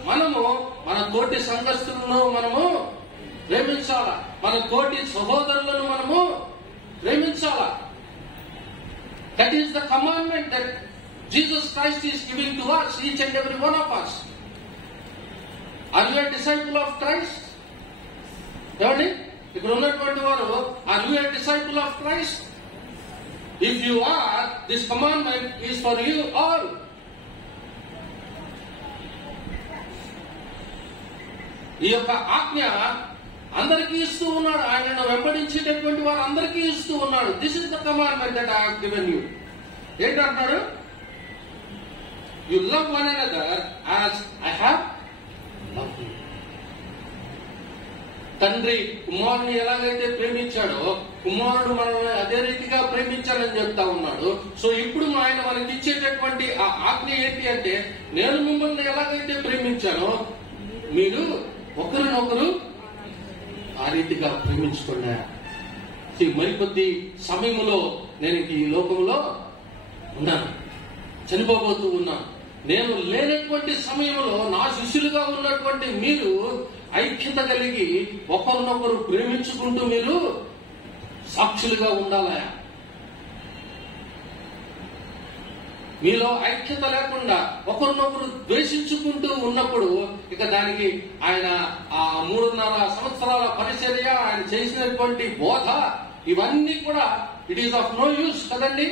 మనము మన తోటి సంఘస్థులను మనము ప్రేమించాలా. మన తోటి సహోదరులను మనము ప్రేమించాలా. That is the commandment that Jesus Christ is giving to us, each and every one of us. Are you a disciple of Christ? ఏమండి ఇక్కడ ఉన్నటువంటి వారు, are you a disciple of Christ? If you are, this commandment is for you all. ఈ యొక్క ఆజ్ఞ అందరికీ ఇస్తూ ఉన్నాడు. ఆయనను వెంబడించేటటువంటి వారు అందరికీ ఇస్తూ ఉన్నాడు. This is the commandment that I have given you. ఏంటంటాడు? You love one another as I have loved you. తండ్రి కుమారుని ఎలాగైతే ప్రేమించాడో కుమారుడు మనల్ని అదే రీతిగా ప్రేమించాలని చెప్తా ఉన్నాడు. సో ఇప్పుడు ఆయన మనకి ఇచ్చేటటువంటి ఆ ఆజ్ఞ ఏంటి అంటే, నేను మిమ్మల్ని ఎలాగైతే ప్రేమించానో మీరు ఒకరినొకరు ఆ రీతిగా ప్రేమించుకున్నా. మరికొద్ది సమయంలో నేను ఈ లోకంలో ఉన్నాను, చనిపోబోతూ ఉన్నాను. నేను లేనటువంటి సమయంలో నా శిష్యులుగా ఉన్నటువంటి మీరు ఐక్యత కలిగి ఒకరినొకరు ప్రేమించుకుంటూ మీరు సాక్షులుగా ఉండాలా. మీలో ఐక్యత లేకుండా ఒకరినొకరు ద్వేషించుకుంటూ ఉన్నప్పుడు ఇక దానికి ఆయన ఆ 3.5 సంవత్సరాల పరిచర్య, ఆయన చేసినటువంటి బోధ, ఇవన్నీ కూడా it is of no use కదండి.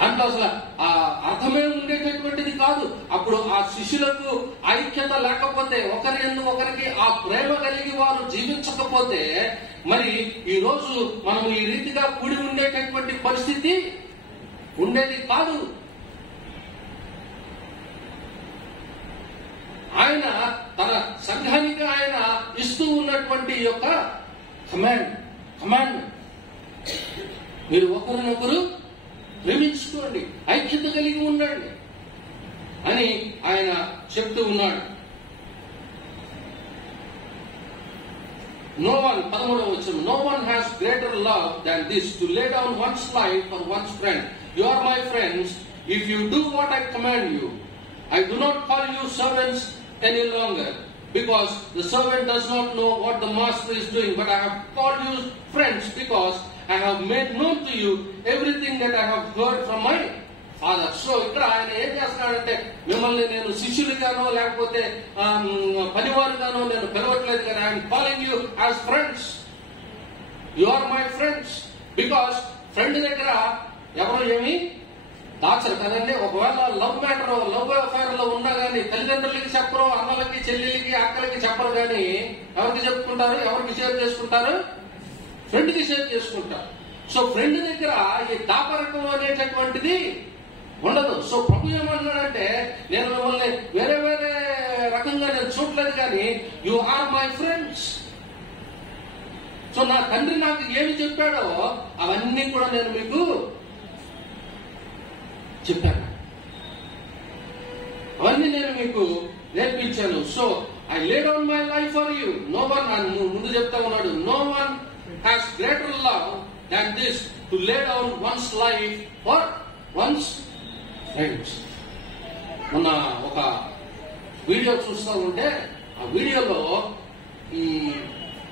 దాంట్లో అసలు ఆ అర్థమే ఉండేటటువంటిది కాదు. అప్పుడు ఆ శిష్యులకు ఐక్యత లేకపోతే, ఒకరికి ఆ ప్రేమ కలిగి వారు జీవించకపోతే, మరి ఈ రోజు మనం ఈ రీతిగా కూడి ఉండేటటువంటి పరిస్థితి ఉండేది కాదు. ఆయన తన సంఘానికి ఆయన ఇస్తూ ఉన్నటువంటి యొక్క కమాండ్ మీరు ఒకరినొకరు ప్రేమించుకోండి, ఐక్యత కలిగి ఉండండి అని ఆయన చెప్తూ ఉన్నాడు. No one, 13వ వచనం, no one has greater love than this, to lay down one's life for one's friend. You are my friends if you do what I command you. I do not call you servants any longer, because the servant does not know what the master is doing, but I have called you friends, because I have made known to you everything that I have heard from my Father. So ఇక్కడ ఆయన ఏం చేస్తున్నాడంటే, మిమ్మల్ని నేను శిష్యులుగానో లేకపోతే పనివారుగానో నేను పిలవట్లేదు కానీ, I'm calling you as friends. You are my friends. Because friend దగ్గర ఎవరు ఏమి దాచరు కదండి. ఒకవేళ లవ్ మ్యాటర్, లవ్ అఫైర్ లో ఉన్నా కానీ తల్లిదండ్రులకి చెప్పరు, అన్నలకి, చెల్లెలకి, అక్కలకి చెప్పరు కానీ ఎవరికి చెప్పుకుంటారు, ఎవరికి షేర్ చేసుకుంటారు? ఫ్రెండ్ కి షేర్ చేసుకుంటారు. సో ఫ్రెండ్ దగ్గర ఈ దాపరకం అనేటటువంటిది ఉండదు. సో ప్రభు ఏమంటున్నాడంటే, నేను మిమ్మల్ని వేరే వేరే రకంగా నేను చూడలేదు, కానీ you are my friends. So నా తండ్రి నాకు ఏమి చెప్పాడో అవన్నీ కూడా నేను మీకు చెప్పాను, అవన్నీ నేను మీకు నేర్పించాను. So I lay down my life for you. No one, ముందు చెప్తా ఉన్నాడు, no one has greater love than this, to lay down one's life for one's friends. మొన్న ఒక వీడియో చూస్తూ ఉంటే, ఆ వీడియోలో ఈ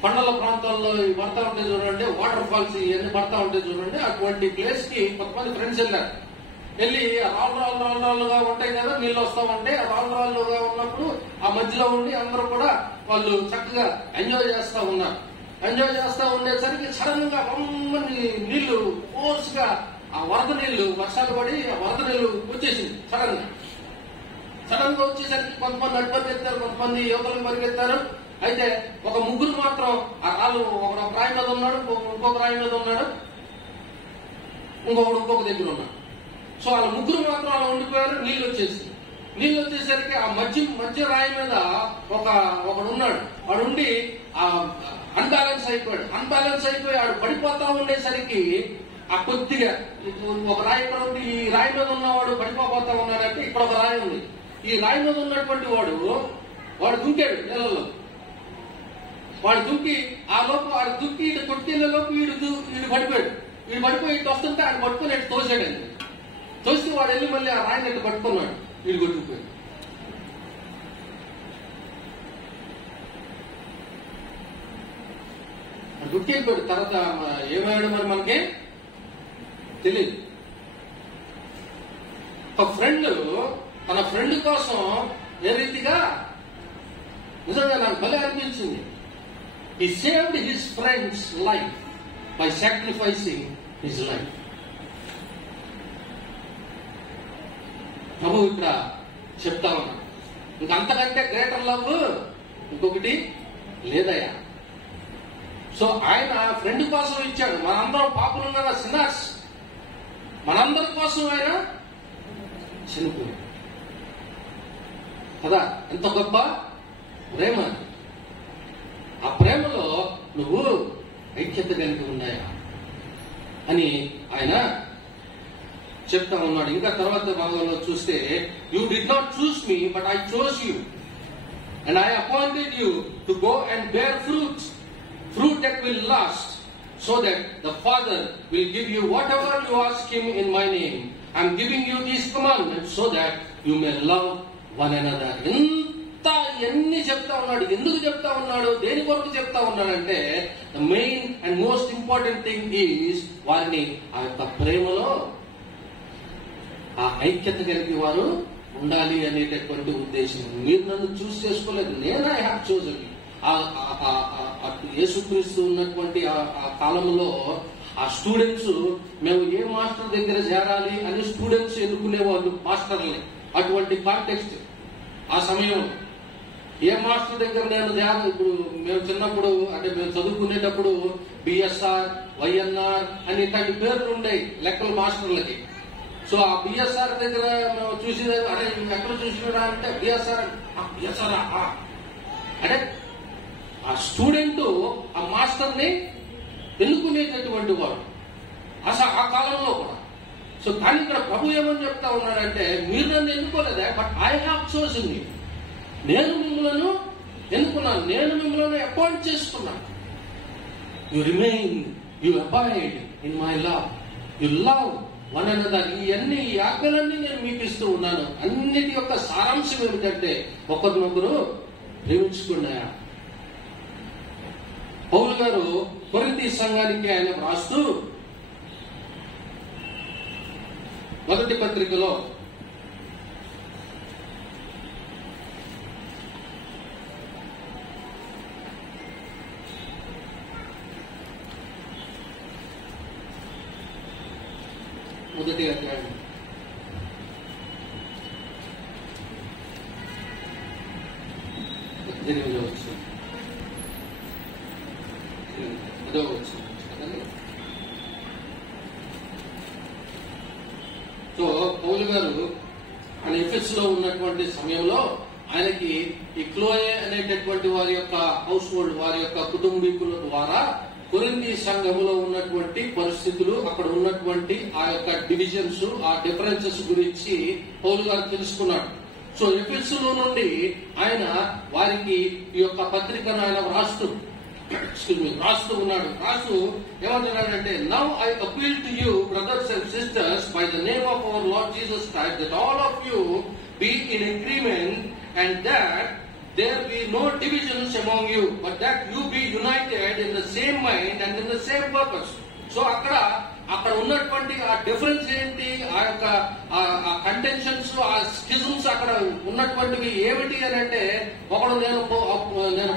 కొండల ప్రాంతాల్లో పడతా ఉంటాయి చూడండి, వాటర్ ఫాల్స్ ఇవన్నీ పడతా ఉంటాయి చూడండి, అటువంటి ప్లేస్ కి కొంతమంది ఫ్రెండ్స్ వెళ్ళారు. వెళ్ళి రాళ్ళుగా ఉంటాయి కదా, నీళ్ళు వస్తా ఉంటాయి. ఆ రాళ్ళుగా ఉన్నప్పుడు ఆ మధ్యలో ఉండి అందరూ కూడా వాళ్ళు చక్కగా ఎంజాయ్ చేస్తా ఉన్నారు. ఎంజాయ్ చేస్తా ఉండేసరికి సడన్ గా రమ్మని నీళ్లు ఫోర్స్ గా, ఆ వరద నీళ్లు, వర్షాలు పడి ఆ వరద నీళ్లు వచ్చేసింది. సడన్ గా వచ్చేసరికి కొంతమంది అటు పరిగెత్తారు, కొంతమంది యువతలకు పరిగెత్తారు. అయితే ఒక ముగ్గురు మాత్రం ఆ రాళ్ళు, ఒక రాయి మీద ఉన్నాడు, ఇంకొక రాయి మీద ఉన్నాడు, ఇంకొక దగ్గర ఉన్నాడు. సో వాళ్ళ ముగ్గురు మాత్రం అలా ఉండిపోయారు. నీళ్ళు వచ్చేసరికి ఆ మధ్య రాయి మీద ఒకడు ఉన్నాడు. వాడు ఉండి అన్బ్యాలెన్స్ అయిపోయి ఆడు పడిపోతా ఉండేసరికి ఆ కొద్దిగా ఒక రాయి ఇక్కడ ఉంది, ఈ రాయి మీద ఉన్నవాడు పడిపోతా ఉన్నాడంటే ఇక్కడ ఒక రాయి ఉంది. ఈ రాయి మీద ఉన్నటువంటి వాడు దుంకాడు నీళ్ళలో. వాడు దుంకి ఇటు కొట్టుకెళ్లే లోపు వీడు పడిపోయాడు. వీడు పడిపోయి ఇటు వస్తుంటే ఆయన పట్టుకుని ఇటు తోసాడండి. తోస్తే వాడు వెళ్ళి మళ్ళీ ఆ రాయిని ఇటు పట్టుకున్నాడు, వీడు కొట్టుకుపోయాడు. గుర్తిపోయాడు. తర్వాత ఏమయ్యాడు మరి మనకి తెలియదు. ఒక ఫ్రెండ్ తన ఫ్రెండ్ కోసం ఏ రీతిగా, నిజంగా నాకు భలే అనిపించింది. He saved his friend's life by sacrificing his life. ప్రభు ఇక్కడ చెప్తా ఉన్నా, ఇంకంతకంటే గ్రేటర్ లవ్ ఇంకొకటి లేదయ్యా. సో ఆయన ఫ్రెండ్ కోసం ఇచ్చాడు. మనందరం పాపులున్న సిన్నర్స్, మనందరి కోసం ఆయన చనిపోయాడు కదా. ఎంత గొప్ప ప్రేమ! ఆ ప్రేమలో నువ్వు ఐక్యత కలిగి ఉన్నాయా అని ఆయన చెప్తా ఉన్నాడు. ఇంకా తర్వాత భాగంలో చూస్తే, you did not choose me but I chose you and I appointed you to go and bear fruit that will last, so that the Father will give you whatever you ask Him in my name. I am giving you these commandments so that you may love one another. ఎన్ని చెప్తా ఉన్నాడు. ఎందుకు చెప్తా ఉన్నాడు, దేని కొరకు చెప్తా ఉన్నాడంటే, the main and most important thing is వారిని ఆ యొక్క ప్రేమలో ఆ ఐక్యత కలిగి వారు ఉండాలి అనేటటువంటి ఉద్దేశం. మీరు నన్ను చూస్ చేసుకోలేదు, నేను ఐ హ్యావ్ చోజన్. యేసుక్రీస్తు ఉన్నటువంటి ఆ కాలంలో ఆ స్టూడెంట్స్, మేము ఏ మాస్టర్ దగ్గర చేరాలి అని స్టూడెంట్స్ ఎన్నుకునేవాళ్ళు మాస్టర్ని. అటువంటి కాంటెక్స్ట్ ఆ సమయంలో ఏ మాస్టర్ దగ్గర నేను ఇప్పుడు మేము చిన్నప్పుడు, అంటే మేము చదువుకునేటప్పుడు బిఎస్ఆర్, వైఎన్ఆర్ అని ఇట్లాంటి పేర్లు ఉండేవి లెక్కల మాస్టర్లకి. సో ఆ బిఎస్ఆర్ దగ్గర మేము చూసి, అరే ఎక్కడ చూసినా అంటే బిఎస్ఆర్ అంటే ఆ స్టూడెంట్ ఆ మాస్టర్ ని ఎన్నుకునేటటువంటి వాడు అసలు ఆ కాలంలో కూడా. సో కానీ ఇక్కడ ప్రభు ఏమని చెప్తా ఉన్నాడంటే, మీరు నన్ను ఎన్నుకోలేదా, but I have chosen you. నేను మిమ్మల్ని ఎన్నుకున్నాను, నేను మిమ్మల్ని అపాయింట్ చేసుకున్నాను. You remain, you abide in my love, you love one another. ఈ ఆజ్ఞలన్నీ నేను మీకు ఇస్తూ ఉన్నాను. అన్నిటి యొక్క సారాంశం ఏమిటంటే, ఒకరినొకరు ప్రేమించుకున్నాయా. పౌలు గారు కొరింథీ సంఘానికి ఆయన రాస్తూ మొదటి పత్రికలో మొదటి అధ్యాయం 18వ వచనం. సో పౌలు గారు ఆయన ఎఫెసులో ఉన్నటువంటి సమయంలో ఆయనకి ఈ క్లోయే అనేటటువంటి వారి యొక్క హౌస్ హోల్డ్, వారి యొక్క కుటుంబీకుల ద్వారా కొరింథీ సంఘములో ఉన్నటువంటి పరిస్థితులు, అక్కడ ఉన్నటువంటి ఆ యొక్క డివిజన్స్, ఆ డిఫరెన్సెస్ గురించి పౌలు గారు తెలుసుకున్నాడు. సో ఎఫెసులో నుండి ఆయన వారికి ఈ యొక్క పత్రికను ఆయన రాస్తూ ఉన్నాడు. రాస్తూ ఏమంటున్నాడంటే, now I appeal to you brothers and sisters by the name of our Lord Jesus Christ that all of you be in agreement and that there be no divisions among you but that you be united in the same mind and in the same purpose. So అక్కడ ఉన్నటువంటి ఆ difference ఏంటి, ఆ యొక్క ఆ contentions, ఆ స్కిజమ్స్ అక్కడ ఉన్నటువంటివి ఏమిటి అని అంటే, ఒకడు నేను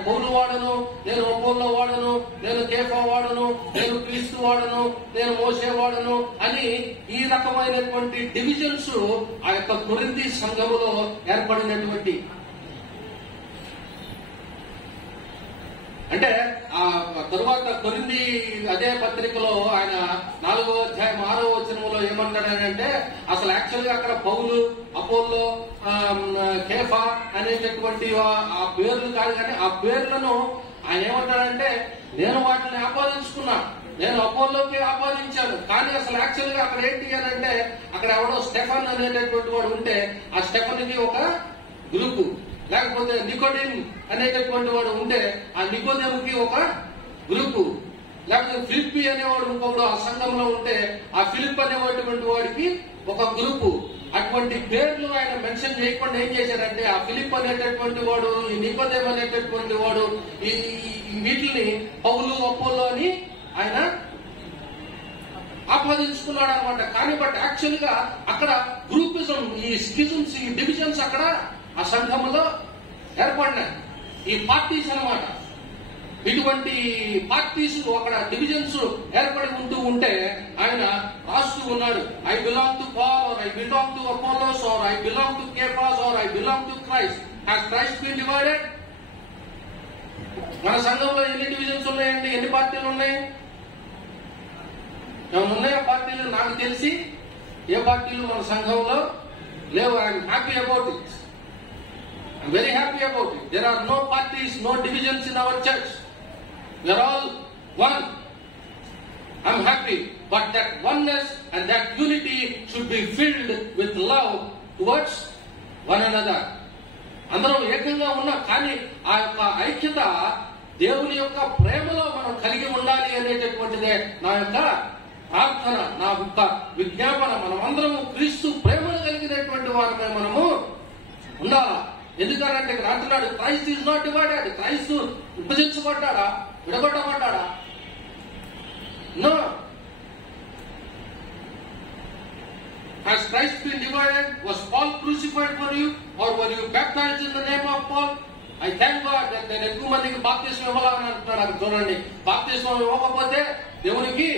పౌలు వాడను, నేను అపోల్లో వాడను, నేను కేఫా వాడను, నేను క్రీస్తు వాడను, నేను మోసే వాడను అని ఈ రకమైనటువంటి డివిజన్స్ ఆ యొక్క కొరింథీ సంఘములో ఏర్పడినటువంటి. అంటే ఆ తరువాత కొరింథీ అదే పత్రికలో ఆయన 4వ అధ్యాయం 6వ వచనంలో ఏమంటాడంటే, అసలు యాక్చువల్ గా అక్కడ పౌలు, అపోల్లో, కేఫా అనేటటువంటి ఆ పేర్లు కాదు, కానీ ఆ పేర్లను ఆయన ఏమంటాడంటే, నేను వాటిని ఆపాదించుకున్నా, నేను అపోల్లోకి ఆపాదించాను, కానీ అసలు యాక్చువల్ గా అక్కడ ఏంటి అని అంటే, అక్కడ ఎవడో స్టెఫన్ అనేటటువంటి వాడు ఉంటే ఆ స్టెఫన్కి ఒక గ్రూపు, లేకపోతే నికోడెమ్ అనేటటువంటి వాడు ఉంటే ఆ నికోడెముకి ఒక గ్రూపు, లేకపోతే ఫిలిప్పి అనేవాడు ఇంకొకడు ఆ సంఘంలో ఉంటే ఆ ఫిలిప్ అనేటువంటి వాడికి ఒక గ్రూపు. అటువంటి పేర్లు ఆయన మెన్షన్ చేయకుండా ఏం చేశారంటే, ఆ ఫిలిప్ అనేటటువంటి వాడు, ఈ నికోడెమ్ అనేటటువంటి వాడు, ఈ వీటిని పౌలు, అపోలో అని ఆయన ఆపాదించుకున్నాడు అనమాట. కానీ బట్ యాక్చువల్ గా అక్కడ గ్రూపిజం, ఈ స్కిజమ్స్, ఈ డివిజన్స్ అక్కడ ఆ సంఘములో ఏర్పడినాయి. ఈ పార్టీస్ అన్నమాట. ఇటువంటి పార్టీస్, అక్కడ డివిజన్స్ ఏర్పడి ఉంటే ఆయన రాస్తూ ఉన్నాడు, I belong to Paul, or I belong to Apollos, or I belong to Cephas, or I belong to Christ. Has Christ been divided? మన సంఘంలో ఎన్ని డివిజన్స్ ఉన్నాయండి? ఎన్ని పార్టీలు ఉన్నాయి? ఏమైనా ఉన్నాయా పార్టీలు? నాకు తెలిసి ఏ పార్టీలు మన సంఘంలో లేవు. I'm happy about it. I'm very happy about it. There are no parties, no divisions in our church. We are all one. I'm happy. But that oneness and that unity should be filled with love towards one another. అందరం ఏకంగా ఉన్నాం, కానీ ఆ యొక్క ఐక్యత దేవుని యొక్క ప్రేమలో మనం కలిగి ఉండాలి అనేటటువంటిదే నా యొక్క ప్రార్థన, నా యొక్క విజ్ఞాపన. మనం అందరము క్రీస్తు ప్రేమను కలిగినటువంటి వారమే మనము ఉండాలా. ఎందుకంటే ఇక్కడ అంటున్నాడు, క్రైస్ట్ ఈజ్ నాట్ డివైడెడ్. క్రైస్తు విభజించబడ్డాడా? విడగొట్టబడ్డాడా? No. Has Christ been divided? Was Paul crucified for you? Or were you baptized in the name of Paul? I thank God that నేను ఎక్కువ మందికి బాప్తిస్మం ఇవ్వాలని అంటున్నాడు. అక్కడ చూడండి, బాప్తిస్మం ఇవ్వకపోతే దేవునికి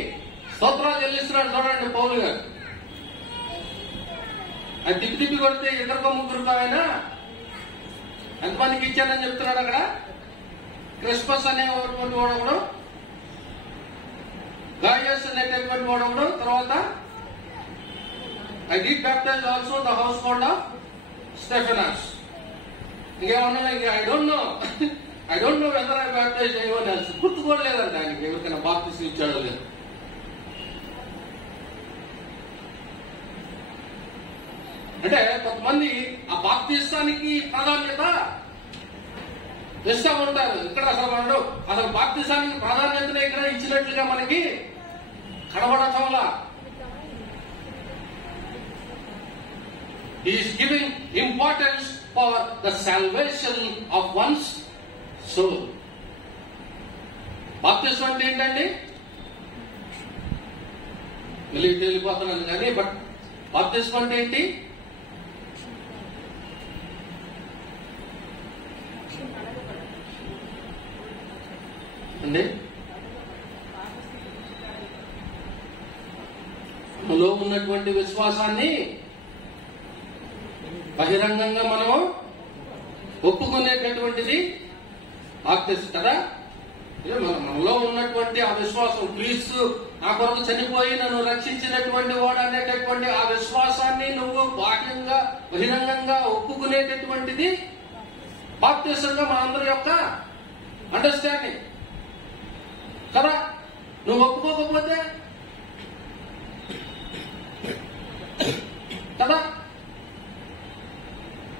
స్తోత్రాలు చెల్లిస్తున్నాడు. చూడండి పౌలు గారు అది తిప్పి కొడితే ఇద్దరికో ముగ్గురుకో ఆయన ఎంతమందికి ఇచ్చానని చెప్తున్నాడు. అక్కడ క్రిస్మస్ అనేటువంటి వాడు ఒకడు, గాయస్ అనేటటువంటి వాడు ఒకడు, తర్వాత I did baptize also the household of Stephanas. ఇంకేమన్నా I don't know whether I baptize అయ్యని గుర్తుకోలేదండి ఆయనకి ఎవరికైనా బాప్తిసం ఇచ్చాడో లేదు. అంటే కొంతమంది ఆ బాప్తిస్తానికి ప్రాధాన్యత ఇష్టం ఉంటారు. ఇక్కడ అసలు బాప్తిస్తానికి ప్రాధాన్యతనే ఇక్కడ ఇచ్చినట్లుగా మనకి కనబడటంలా. He is giving importance for the salvation of one's soul. బాప్తిసం అంటే ఏంటండి? వెళ్ళిపోతున్నాను కానీ, బట్ బాప్తిసం అంటే ఏంటి? అండి మనలో ఉన్నటువంటి విశ్వాసాన్ని బహిరంగంగా మనము ఒప్పుకునేటటువంటిది బాప్తిసం కదా. మనలో ఉన్నటువంటి ఆ విశ్వాసం, క్రీస్తు నా కొరకు చనిపోయి నన్ను రక్షించినటువంటి వాడు అనేటటువంటి ఆ విశ్వాసాన్ని నువ్వు బాహ్యంగా బహిరంగంగా ఒప్పుకునేటటువంటిది బాప్తిసంగా మనందరి యొక్క అండర్స్టాండింగ్ కదా. నువ్వు ఒప్పుకోకపోతే కదా.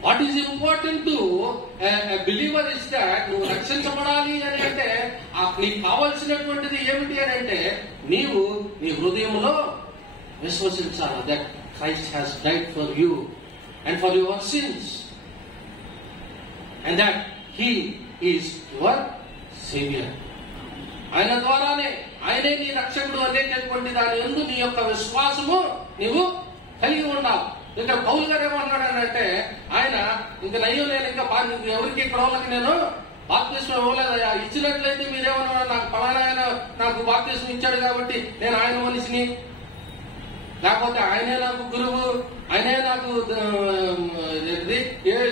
What is important to believer is that నువ్వు రక్షించబడాలి అని అంటే నీకు కావాల్సినటువంటిది ఏమిటి అని అంటే నీవు నీ హృదయంలో విశ్వసించాలి that Christ has died for you and for your sins and that he is your saviour. ఆయన ద్వారానే ఆయనే నీ రక్షకుడు అనేటటువంటి దాని యందు నీ యొక్క విశ్వాసము నీవు కలిగి ఉండాలి. ఇక్కడ పౌలు గారు ఏమన్నాడంటే ఆయన ఇంక నయ్యో నేను ఇంకా ఎవరికి ఇక్కడ వాళ్ళకి నేను బాప్తిస్మం ఇవ్వలేదయ్యా, ఇచ్చినట్లయితే మీరేమన్నా నాకు పలానా ఆయన నాకు బాప్తిస్మం ఇచ్చాడు కాబట్టి నేను ఆయన మనిషిని, లేకపోతే ఆయనే నాకు గురువు, ఆయనే నాకు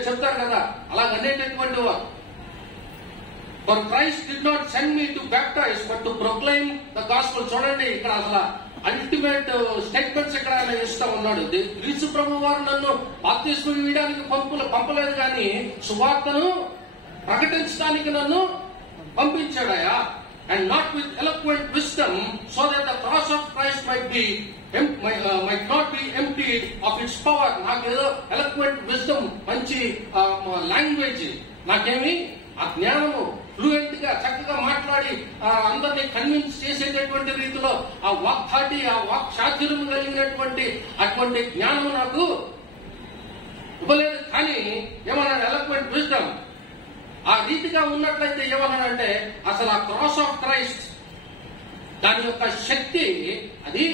చెప్తారు కదా అలాగనేటటువంటి వారు. For Christ did not send me to baptise but to proclaim the gospel. చూడండి ఇక్కడ అసలు అల్టిమేట్ స్టేట్మెంట్స్ ఇక్కడ ఆయన ఇస్తా ఉన్నాడు. క్రీస్తు ప్రభు వారు నన్ను బాప్తిస్మం ఇవ్వడానికి పంపలేదు కానీ సువార్తను ప్రకటించడానికి నన్ను పంపించాడయా. And not with eloquent wisdom so that the cross of Christ might not be emptied of its power. నాకేదో ఎలక్వెంట్ విజ్డమ్ మంచి లాంగ్వేజ్, నాకేమి ఆ జ్ఞానము ఫ్లూయెంట్ గా చక్కగా మాట్లాడి అందరినీ కన్విన్స్ చేసేటటువంటి రీతిలో ఆ వాక్ధాటి ఆ వాక్ చాతుర్యం కలిగినటువంటి అటువంటి జ్ఞానము నాకు ఇవ్వలేదు. కానీ ఏమన్నాడు ఎలక్వెంట్ విజ్డమ్ ఆ రీతిగా ఉన్నట్లయితే ఏమన్నాడంటే అసలు ఆ క్రాస్ ఆఫ్ క్రైస్ట్ దాని యొక్క శక్తి అది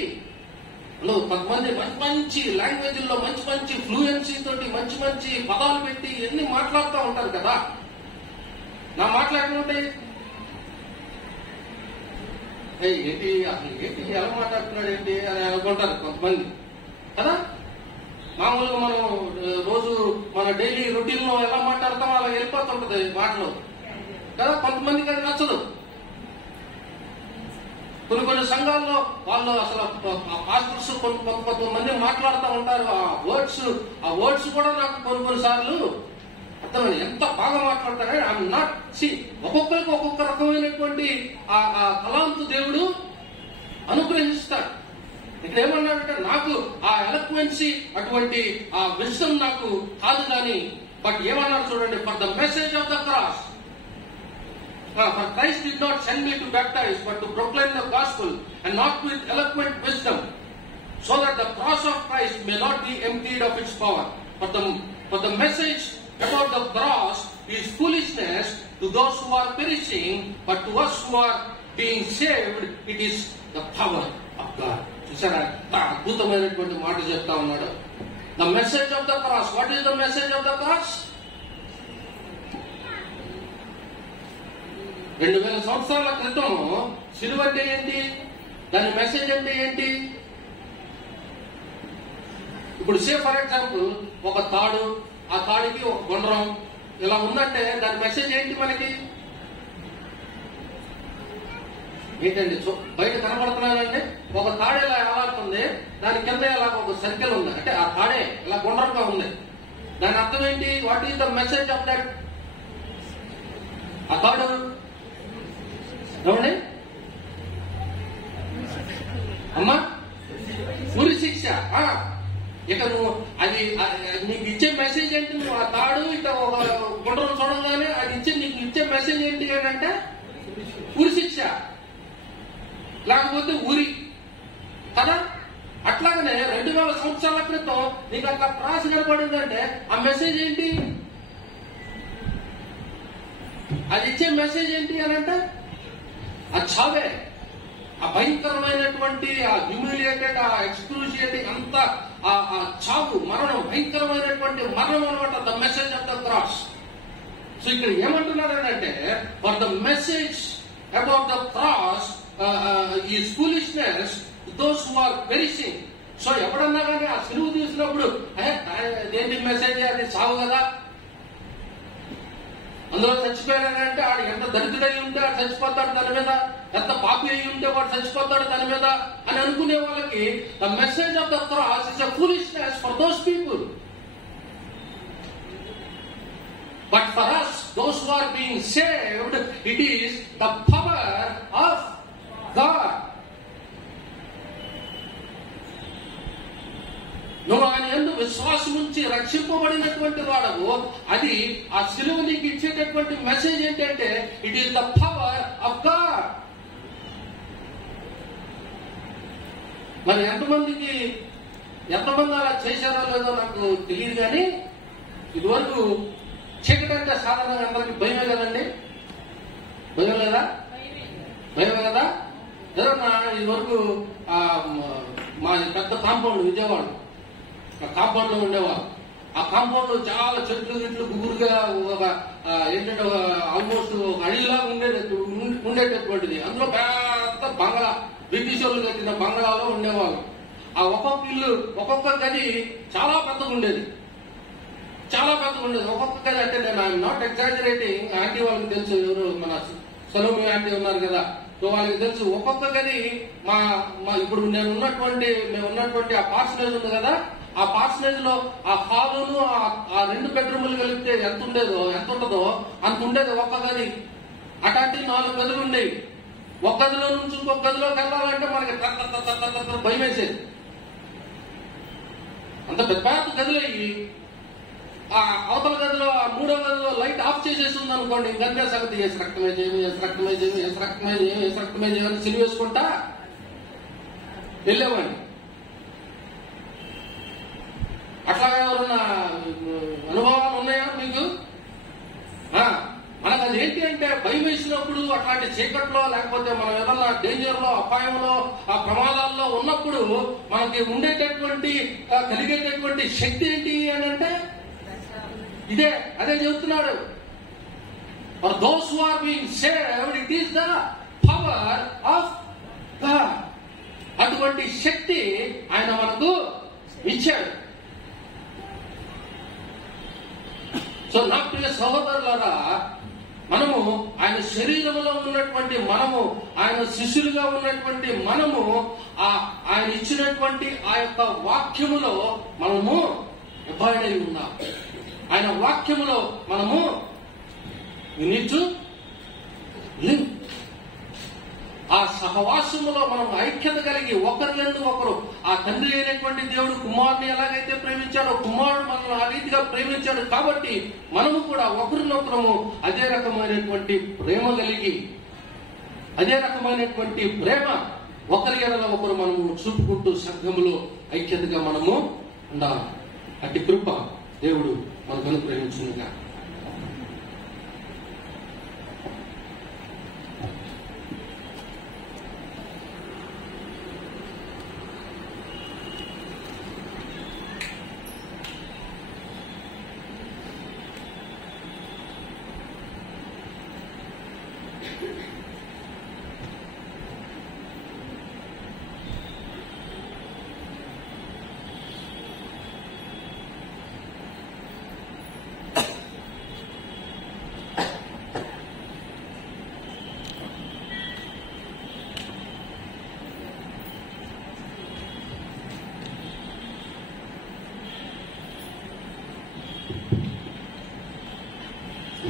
కొంతమంది మంచి మంచి లాంగ్వేజ్ల్లో మంచి మంచి ఫ్లూయెన్సీ తోటి మంచి మంచి పదాలు పెట్టి ఎన్ని మాట్లాడుతూ ఉంటారు కదా. నా మాట్లాడుతుంటే ఏంటి అసలు ఏంటి ఎలా మాట్లాడుతున్నాడు ఏంటి అని అనుకుంటారు కొంతమంది కదా. మామూలుగా మనం రోజు మన డైలీ రొటీన్ లో ఎలా మాట్లాడతామో అలా వెళ్ళిపోతుంటది మాటలు కదా. కొంతమందికి అది నచ్చదు. కొన్ని సంఘాల్లో వాళ్ళు అసలు పాస్టర్స్ కొంతమంది మాట్లాడుతూ ఉంటారు. ఆ వర్డ్స్ కూడా నాకు కొన్నిసార్లు అర్థమైంది. ఎంత బాగా మాట్లాడతారే ఐఎమ్ నాట్ సి ఒక్కొక్కరికి ఒక్కొక్క రకమైనటువంటి ఆ తలాంతు దేవుడు అనుగ్రహిస్తాడు. ఇక్కడ ఏమన్నాడంటే నాకు ఆ ఎలక్వెన్సీ అటువంటి ఆ విజ్డమ్ నాకు కాదు కానీ బట్ ఏమన్నాడు చూడండి, for the message of the cross. For Christ did not send me to baptize, but to proclaim the gospel, and not with eloquent wisdom, so that the cross of Christ may not be emptied of its power. For the message about the cross is foolishness to those who are perishing, but to us who are being saved, it is the power of God. చూసారా అద్భుతమైనటువంటి మాట చెప్తా ఉన్నాడు. The message of the cross. What is the message of the cross? 2000 సంవత్సరాల క్రితం సిలువ అంటే ఏంటి, దాని మెసేజ్ అంటే ఏంటి? ఇప్పుడు సే ఫర్ ఎగ్జాంపుల్ ఒక తాడు, ఆ తాడుకి ఒక గుండ్రం ఇలా ఉందంటే దాని మెసేజ్ ఏంటి మనకి? ఏంటండి బయట కనబడుతున్నానంటే ఒక తాడు ఇలా ఎలాడుతుంది, దాని కింద ఇలా ఒక సర్కిల్ ఉంది అంటే ఆ తాడే ఇలా గుండ్రంగా ఉంది. దాని అర్థం ఏంటి? What is the message of that? ఆ తాడు ఏమండి అమ్మా ఉరి శిక్ష. ఇక నువ్వు అది నీకు ఇచ్చే మెసేజ్ ఏంటి? నువ్వు ఆ తాడు ఇక ఒక గుండ్రం చూడంగానే అది నీకు ఇచ్చే మెసేజ్ ఏంటి అని అంటే ఉరి శిక్ష, లేకపోతే ఉరి కదా. అట్లాగనే 2000 సంవత్సరాల క్రితం నీకు అట్లా క్రాస్ కనపడిందంటే ఆ మెసేజ్ ఏంటి? అది ఇచ్చే మెసేజ్ ఏంటి అని అంటే ఆ చావే, ఆ భయంకరమైనటువంటి ఆ హ్యూమిలియేటెడ్ ఆ ఎక్స్క్రూషియేటింగ్ అంతా ఆ చావు మరణం, భయంకరమైనటువంటి మరణం అనమాట. The message of the cross. So ఇక్కడ ఏమంటున్నారంటే for the message about the cross is foolishness those who are perishing. So ఎప్పుడన్నా కానీ ఆ సిలువు తీసినప్పుడు ఏంటి మెసేజ్, అది చావు కదా అందులో చచ్చిపోయాడంటే ఆడు ఎంత దరిద్రుడై ఉంటే ఆడు చచ్చిపోతాడు దాని మీద, ఎంత పాపి అయి ఉంటే వాడు చచ్చిపోతాడు దాని మీద అని అనుకునే వాళ్ళకి the message of the cross is a foolishness for those people. But for us, those who are being saved, it is the power of God. నువ్వు ఆయన యందు విశ్వాసం ఉంచి రక్షింపబడినటువంటి వాడవు. అది ఆ సిలువ నీకు ఇచ్చేటటువంటి మెసేజ్ ఏంటంటే it is the power of God. మరి ఎంతమంది అలా చేశారో లేదో నాకు తెలియదు, కానీ ఇదివరకు చీకటి అంటే సాధారణంగా అందరికి భయమే కదండి. భయం లేదా? భయమే కదా. ఏదో ఇదివరకు మా పెద్ద కాంపౌండ్ విజయవాడ, ఆ కాంపౌండ్ లో ఉండేవారు. ఆ కాంపౌండ్ లో చాలా చెట్లు గుబురుగా ఏంటంటే ఆల్మోస్ట్ ఒక అడవిలా ఉండేటటువంటిది. అందులో పెద్ద బంగ్లా, బ్రిటిష్ వాళ్ళు కట్టిన బంగ్లాలో ఉండేవాళ్ళు. ఆ ఒక్కొక్క ఇల్లు, ఒక్కొక్క గది చాలా పెద్దగా ఉండేది, చాలా పెద్దగా ఉండేది. ఒక్కొక్క గది అంటే నేను ఐఎమ్ నాట్ ఎగ్జాజరేటింగ్. ఆంటీ వాళ్ళకి తెలుసు, ఎవరు మన సలోమి ఆంటీ ఉన్నారు కదా, సో వాళ్ళకి తెలుసు. ఒక్కొక్క గది మా ఇప్పుడు మేము ఉన్నటువంటి ఆ పార్సనేజ్ ఉంది కదా, ఆ పార్సనేజ్ లో ఆ హాలును ఆ 2 బెడ్రూములు కలిపితే ఎంత ఉంటుందో అంత ఉండేది ఒక్క గది. అట్లాంటి 4 గదులు ఉండేవి. ఒక గదిలో నుంచి ఇంకొక గదిలోకి వెళ్ళాలంటే మనకి భయం వేసేది. అంత పెద్ద గదిలో ఆ అవతల గదిలో ఆ 3వ గదిలో లైట్ ఆఫ్ చేసేసి ఉందనుకోండి, ఇంకంతే సంగతి. ఏసు రక్తమే చేయమని సిలువ వేసుకుంటా వెళ్ళేవాడిని. అట్లాగే ఎవరన్నా అనుభవాలు ఉన్నాయా మీకు? మనకు అది ఏంటి అంటే భయం వేసినప్పుడు, అట్లాంటి చీకట్లో లేకపోతే మనం ఏదన్నా డేంజర్ లో, అపాయంలో, ఆ ప్రమాదాల్లో ఉన్నప్పుడు మనకి ఉండేటటువంటి కలిగేటటువంటి శక్తి ఏంటి అని అంటే అదే చెబుతున్నాడు. For those who are being saved it is the power of God. అటువంటి శక్తి ఆయన మనకు ఇచ్చాడు. సో నా ప్రియ సహోదరులారా, మనము ఆయన శరీరంలో ఉన్నటువంటి మనము, ఆయన శిష్యులుగా ఉన్నటువంటి మనము, ఆయన ఇచ్చినటువంటి ఆ యొక్క వాక్యములో మనము నిబద్ధులై ఉన్నాం. ఆయన వాక్యములో మనము నిలిచు ఆ సహవాసములో మనం ఐక్యత కలిగి ఒకరిని ఒకరు, ఆ తండ్రి అయినటువంటి దేవుడు కుమారుని ఎలాగైతే ప్రేమించాడో కుమారుడు మనల్ని ఆ రీతిగా ప్రేమించాడు. కాబట్టి మనము కూడా ఒకరినొకరము అదే రకమైనటువంటి ప్రేమ కలిగి, అదే రకమైనటువంటి ప్రేమ ఒకరి ఎడల ఒకరు మనము చూపుకుంటూ సంఘములో ఐక్యతగా మనము ఉండాలి. అట్టి కృప దేవుడు మనకు అనుగ్రహించునుగా.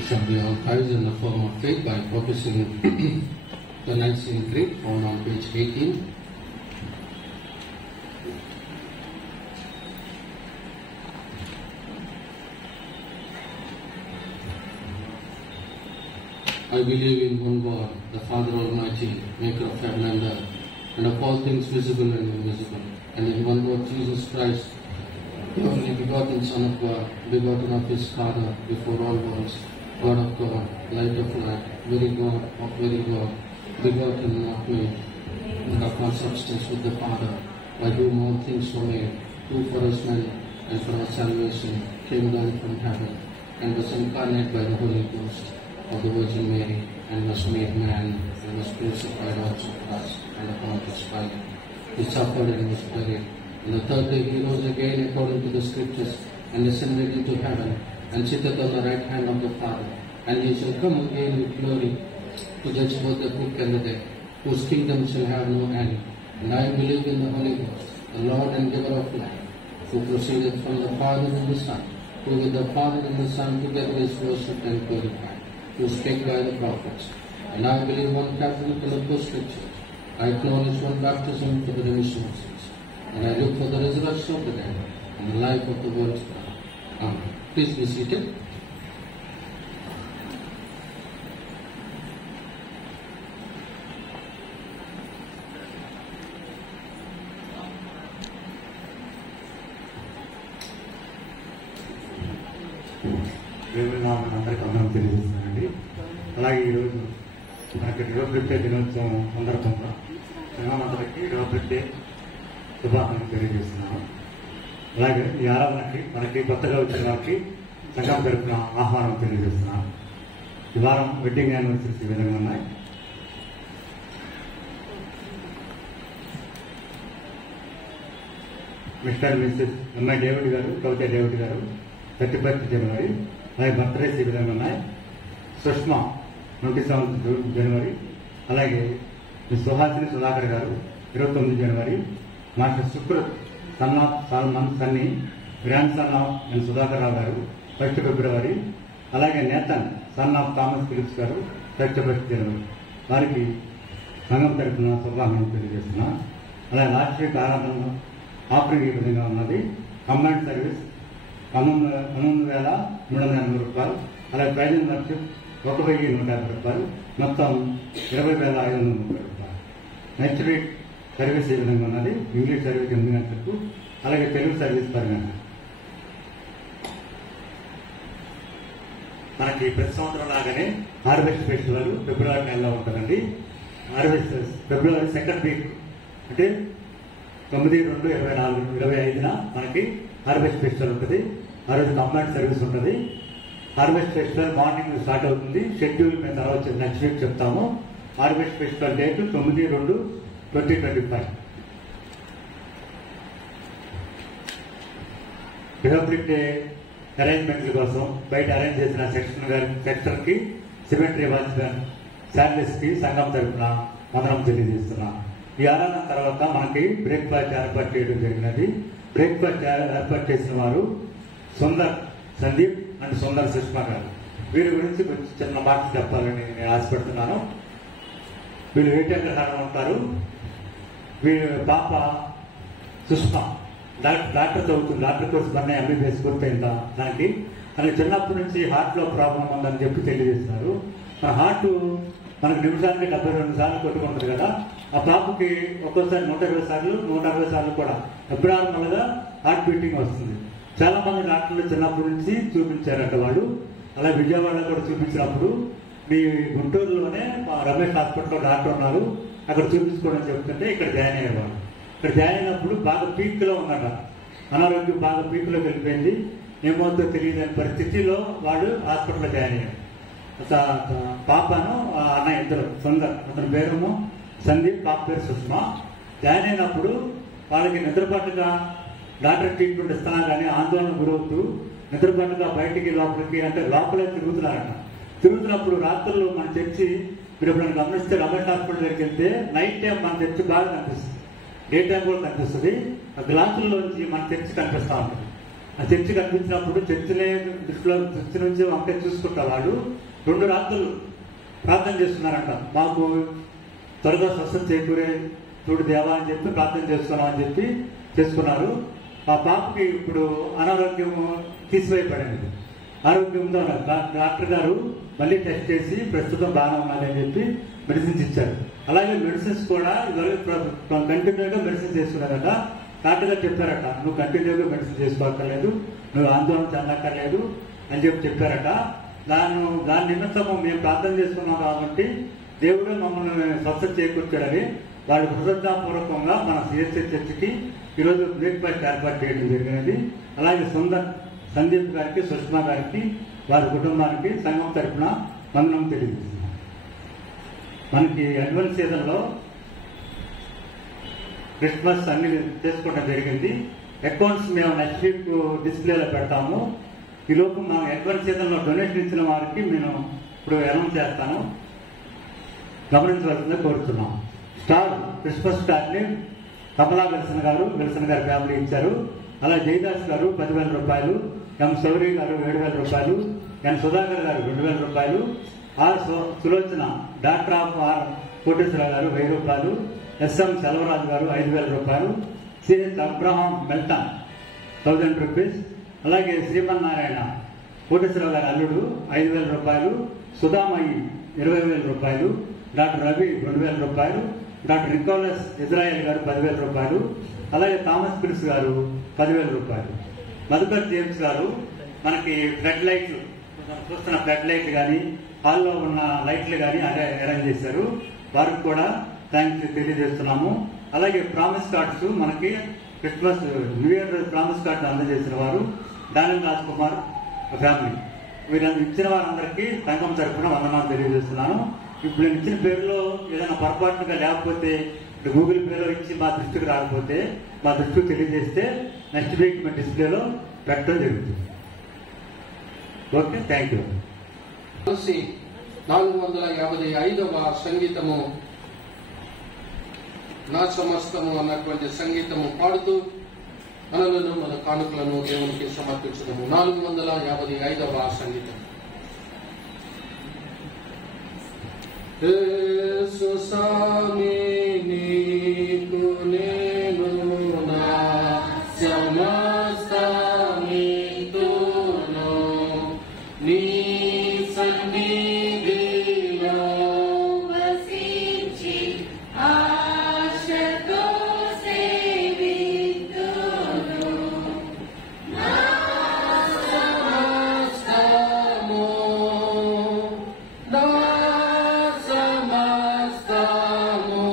Shall be archived in the form of faith by focusing the Nicene Creed found on page 18. I believe in one God, the Father Almighty, maker of heaven and earth, and of all things visible and invisible, and in one Lord Jesus Christ, the only begotten Son of God, begotten of His Father before all worlds, God of God, light of light, very God of very God, begotten not made, and of consubstance with the Father, by whom all things were made, who for us men and for our salvation came down from heaven, and was incarnate by the Holy Ghost of the Virgin Mary, and was made man, and was crucified also for us, and upon His Pilate. He suffered and was buried. And the third day He rose again according to the Scriptures, and ascended into heaven, and sitteth on the right hand of the Father. and he shall come again with glory to judge both the quick and the dead, whose kingdom shall have no end. And I believe in the Holy Ghost, the Lord and giver of life, who proceeded from the Father and the Son, who with the Father and the Son together is worshipped and glorified, who spake by the prophets. And I believe one Catholic and Apostolic Church. I acknowledge one baptism for the remission of sins. And I look for the resurrection of the dead and the life of the world to come. Amen. Please be seated. అందరికీ అందరం తెలియజేస్తున్నానండి. అలాగే ఈరోజు మనకి republic day దినోత్సవం సందర్భంగా జనాలందరికీ republic day శుభాకాంక్షలు తెలియజేస్తున్నాను. అలాగే ఈ ఆరాధనకి మనకి కొత్తగా వచ్చిన వారికి సంఘం తరపున ఆహ్వానం తెలియజేస్తున్నాను. ఈ వారం వెడ్డింగ్ యానివర్సరీస్ ఈ విధంగా ఉన్నాయి. మిస్టర్ మిస్సెస్ ఎంఐ డేవిడ్ గారు, కవిత డేవిడ్ గారు 31 జనవరి. అలాగే బర్త్డేస్ ఈ విధంగా ఉన్నాయి. సుష్మా 27 జనవరి. అలాగే మీ సుహాసిని సుధాకర్ గారు 29 జనవరి. Master Sukrit son of Salman Sunny, grandson of N Sudhakar Rao garu 1 ఫిబ్రవరి. అలాగే Nathan son of Thomas Phillips garu 1 జనవరి. వారికి సంఘం తరఫున శుభాకాంక్షలు తెలియజేస్తున్నా. అలాగే లాస్ట్ వీక్ ఆరాధన ఆఫరింగ్ ఈ విధంగా ఉన్నది. కంబైన్డ్ సర్వీస్ 19,380 రూపాయలు. అలాగే ప్రైజ్ వర్షిప్ 1,150 రూపాయలు. మొత్తం 20,530 రూపాయలు. నెక్స్ట్ వీక్ సర్వీస్ ఈ విధంగా ఉన్నది. ఇంగ్లీష్ సర్వీస్ 8 గంటలకు, అలాగే తెలుగు సర్వీస్ 10 గంటలకు. మనకి ప్రతి సంవత్సరం లాగానే హార్వెస్ట్ ఫెస్టివల్ ఫిబ్రవరి నెలలో ఉంటుందండి. హార్వెస్ట్ ఫిబ్రవరి 2nd వీక్ అంటే 9/2/24/25 మనకి హార్వెస్ట్ ఫెస్టివల్ ఉంటుంది. ఆ రోజు కంబైన్డ్ సర్వీస్ ఉంటుంది. హార్వెస్ట్ ఫెస్టివల్ మార్నింగ్ స్టార్ట్ అవుతుంది. షెడ్యూల్ మేము తర్వాత నెక్స్ట్ వీక్ చెప్తాము. Harvest festival date 9/2/2025. Republic day అరేంజ్మెంట్ల కోసం బయట అరేంజ్ చేసిన సెక్షన్ కి సిమెట్రీ వాచ్మెన్ శాలరీస్ కి సంఘం తరఫున వందనం తెలియజేస్తున్నాం. ఈ ఆరాధన తర్వాత మనకి బ్రేక్ఫాస్ట్ ఏర్పాటు చేయడం జరిగినది. బ్రేక్ఫాస్ట్ ఏర్పాటు చేసిన వారు సుందర్ సందీప్ అండ్ సుందర్ సుష్మా గారు. వీరి గురించి కొంచెం చిన్న మాటలు చెప్పాలని నేను ఆశపడుతున్నాను. వీళ్ళు వేటెంకరహారం ఉంటారు. వీరి పాప సుష్మా డాక్టర్ చదువుతుంది. డాక్టర్ కోర్స్ మొన్న ఎంబీబీఎస్ పూర్తయిందా దానికి. అని చిన్నప్పటి నుంచి హార్ట్ లో ప్రాబ్లం ఉందని చెప్పి తెలియజేస్తున్నారు. మన హార్ట్ మనకు నిమిషానికి 72 సార్లు కొట్టుకుంటుంది కదా. ఆ పాపకి ఒక్కోసారి 120 సార్లు 160 సార్లు కూడా అబ్నార్మల్ గా హార్ట్ బీటింగ్ వస్తుంది. చాలా మంది డాక్టర్లు చిన్నప్పటి నుంచి చూపించారంట వాళ్ళు. అలా విజయవాడలో కూడా చూపించినప్పుడు మీ గుంటూరులోనే మా రమేష్ హాస్పిటల్లో డాక్టర్ ఉన్నారు, అక్కడ చూపించుకోవడం చెప్తుంటే ఇక్కడ జాయిన్ అయ్యేవాడు. ఇక్కడ జాయిన్ అయినప్పుడు బాగా పీక్ లో ఉన్నాడ, అనారోగ్యం బాగా పీక్ లోకి వెళ్ళిపోయింది. ఏమవుతుందో తెలియని పరిస్థితిలో వాడు హాస్పిటల్లో జాయిన్ అయ్యాడు. పాపను అన్న ఇద్దరు సుందర్, అతని పేరేమో సందీప్, పాప పేరు సుష్మా. జాయిన్ అయినప్పుడు వాళ్ళకి నిద్రపాటుగా డాక్టర్ ట్రీట్మెంట్ ఇస్తున్నా కానీ ఆందోళన గురవుతూ నిద్రపాటుగా బయటికి లోపలికి అంటే లోపలే తిరుగుతున్నారట. తిరుగుతున్నప్పుడు రాత్రులు మన చర్చి మీరు ఎప్పుడైనా గమనిస్తే రమేష్ హాస్పిటల్ దగ్గరికి వెళ్తే నైట్ టైం మన చర్చి బాగా కనిపిస్తుంది, డే టైం కూడా కనిపిస్తుంది. ఆ గ్లాసుల్లోంచి మన చర్చి కనిపిస్తా ఉంటుంది. ఆ చర్చి కనిపించినప్పుడు చర్చినే దృష్టిలో చర్చి నుంచి వంకే చూసుకుంటా వాళ్ళు 2 రాత్రులు ప్రార్థన చేస్తున్నారంట. మాకు త్వరగా స్వస్థత చేకూరే చూడు దేవా అని చెప్పి ప్రార్థన చేస్తున్నాం అని చెప్పి చేసుకున్నారు. ఆ పాపకి ఇప్పుడు అనారోగ్యం తీసివేయబడింది. ఆరోగ్యంతో డాక్టర్ గారు మళ్ళీ టెస్ట్ చేసి ప్రస్తుతం బాగానే ఉన్నది అని చెప్పి మెడిసిన్స్ ఇచ్చారు. అలాగే మెడిసిన్స్ కూడా కంటిన్యూగా మెడిసిన్స్ చేసుకున్నారట. డాక్టర్ గారు చెప్పారట, నువ్వు కంటిన్యూగా మెడిసిన్ చేసుకోక్కర్లేదు, నువ్వు ఆందోళన చెందక్కర్లేదు అని చెప్పారట. దాని నిమిత్తము మేము ప్రార్థన చేసుకున్నాం కాబట్టి దేవుడు మమ్మల్ని స్వస్థత చేకూర్చాడని వాళ్ళు కృతజ్ఞతాపూర్వకంగా మన సిఎస్ఐ చర్చికి ఈరోజు బ్రేక్ఫాస్ట్ ఏర్పాటు చేయడం జరిగినది. అలాగే సుందర్ సందీప్ గారికి, సుష్మా గారికి, వారి కుటుంబానికి సంఘం తరఫున వందనం తెలియజేస్తున్నాం. మనకి అడ్వాన్స్ సీజన్లో క్రిస్మస్ అన్ని చేసుకోవడం జరిగింది. అకౌంట్స్ మేము నెక్స్ట్ వీక్ డిస్ప్లేలో పెడతాము. ఈ లోపు మా అడ్వాన్స్ సీజన్లో డొనేషన్ ఇచ్చిన వారికి మేము ఇప్పుడు అనౌన్స్ చేస్తాను, గమనించవలసిందిగా కోరుతున్నాం. స్టార్ క్రిస్మస్ స్టార్ని కమలా విల్సన్ గారు ఫ్యామిలీ ఇచ్చారు. అలా జయదాస్ గారు 10,000 రూపాయలు, ఎం సౌరి గారు 7,000 రూపాయలు, ఎన్ సుధాకర్ గారు 2,000 రూపాయలు, R Sulochana doctor of R Koteswara గారు 1,000 రూపాయలు, ఎస్ఎం సెల్వరాజు గారు 5,000 రూపాయలు, సిహెచ్ అబ్రహాం మెల్టన్ 1,000 రూపీస్, అలాగే శ్రీమన్నారాయణ కోటేశ్వర గారి అల్లుడు 5,000 రూపాయలు, సుధామయ్యి 20,000 రూపాయలు, డాక్టర్ రవి 2,000 రూపాయలు, డాక్టర్ నికోలస్ ఇజ్రాయెల్ గారు 10,000 రూపాయలు, అలాగే థామస్ పిల్స్ గారు 10,000 రూపాయలు. మధుకర్ జేమ్స్ గారు మనకి ఫ్లడ్ లైట్లు, చూస్తున్న ఫ్లడ్ లైట్లు కానీ హాల్లో ఉన్న లైట్లు కానీ అరేంజ్ చేశారు. వారికి కూడా థ్యాంక్స్ తెలియజేస్తున్నాము. అలాగే ప్రామిస్ కార్డ్స్ మనకి Christmas new year promise cards అందజేసిన వారు దానిల్ రాజ్ కుమార్ ఫ్యామిలీ. వీరు ఇచ్చిన వారందరికీ సంఘం తరఫున వందనాలు తెలియజేస్తున్నాను. ఇప్పుడు నేను ఇచ్చిన పేరులో ఏదైనా పొరపాటుగా లేకపోతే గూగుల్ పేలో ఇచ్చి మా దృష్టికి రాకపోతే మా దృష్టికి తెలియజేస్తే నెక్స్ట్ వీక్ మా డిస్ప్లేలో పెట్టడం జరుగుతుంది. Okay, thank you. 455వ సంగీతము నా సమస్తము అన్నటువంటి సంగీతము పాడుతూ మనలను మన కానుకలను దేవునికి సమర్పించడము. 455వ సంగీతం. యేసు స్వామి నీకు నేను నా సమస్తమితును, నీ సన్నిధిలో వసించి ఆశతో సేవితును, నా సమస్తము నా సమస్తము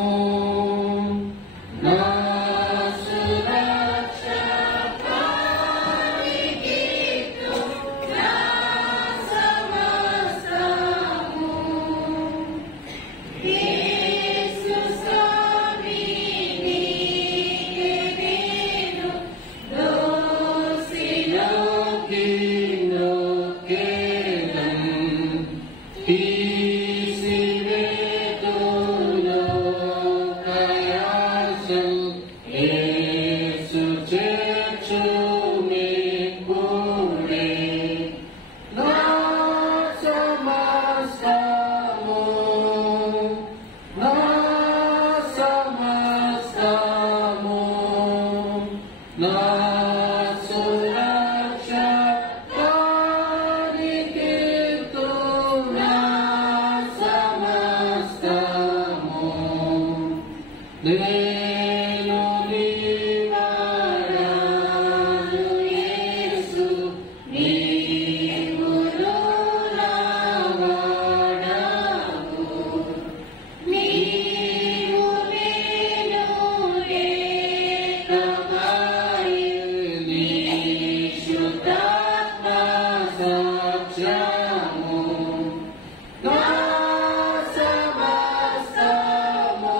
నా సురక్షకానికితు, నా సమస్తము. యేసు స్వామి నీకే నేను దోసిలోకి నేను నీవాడను యేసు, నీవును నావాడవు, నీవు నేను ఏకమై నీ శుద్ధాత్మ సాక్ష్యము నా సమస్తము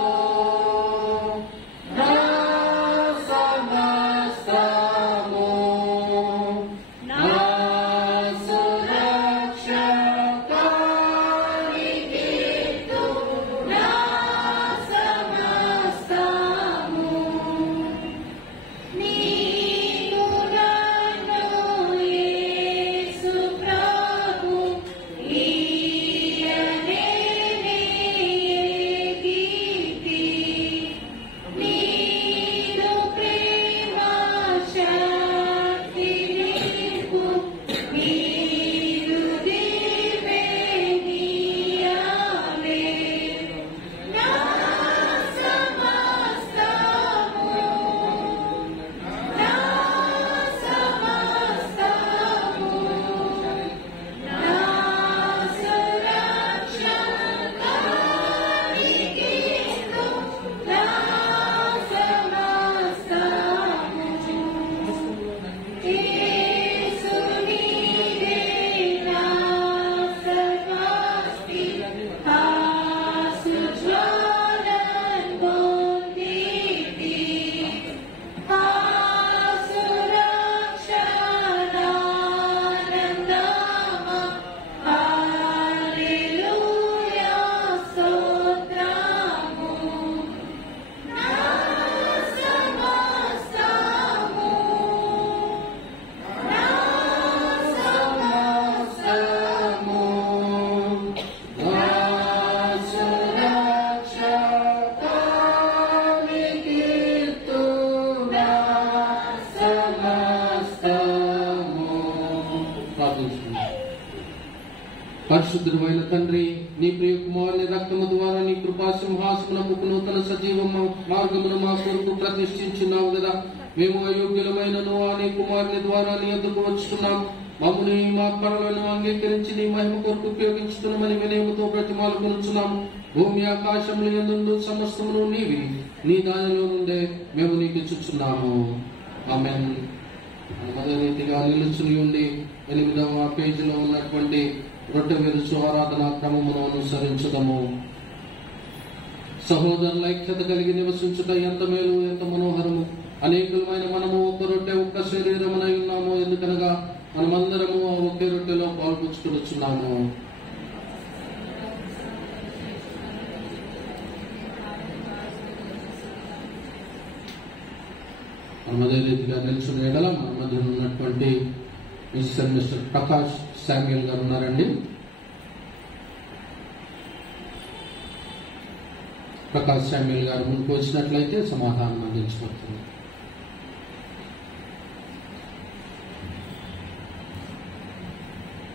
పరిశుద్ధుడైన తండ్రి, నీ ప్రియ కుమారుని రక్తము ద్వారా నీ కృపా సింహాసనముకు నూతన సజీవ మార్గమును మా కొరకు ప్రతిష్ఠించినావు కదా. మేము అయోగ్యులమైనను నీ కుమారుని ద్వారా నీ యొద్దకు వచ్చుతున్నాం. మమ్ముని మా పనులను అంగీకరించి నీ మహిమ కొరకు ఉపయోగించుకున్నామని వినయముతో బ్రతిమాలుకొనుచున్నాము. భూమి ఆకాశములు యందు సమస్తమును నీవి, నీ దానిలో నుండే మేము నీకు ఇచ్చుచున్నాము. ఆమేన్. అదే రీతిగా నిలుచుని ఉండి 8వ పేజీలో ఉన్నటువంటి రొట్టె విరుచు ఆరాధనా క్రమమును అనుసరించదము. సహోదరుల ఐక్యత కలిగి నివసించుట ఎంత మేలు, ఎంత మనోహరము. అనేకులమైన మనము ఒక రొట్టె ఒక్క శరీరమునై ఉన్నాము. ఎందుకనగా మనమందరము ఒకే రొట్టెలో పాల్పంచుకొనుచున్నాము. అదే రీతిగా నిల్చున్న ఎడల మన మధ్య ఉన్నటువంటి మిస్టర్ ప్రకాష్ శామ్యుల్ గారు ఉన్నారండి. ప్రకాష్ శామ్యుల్ గారు ముందుకు వచ్చినట్లయితే సమాధానం అందించబడుతుంది.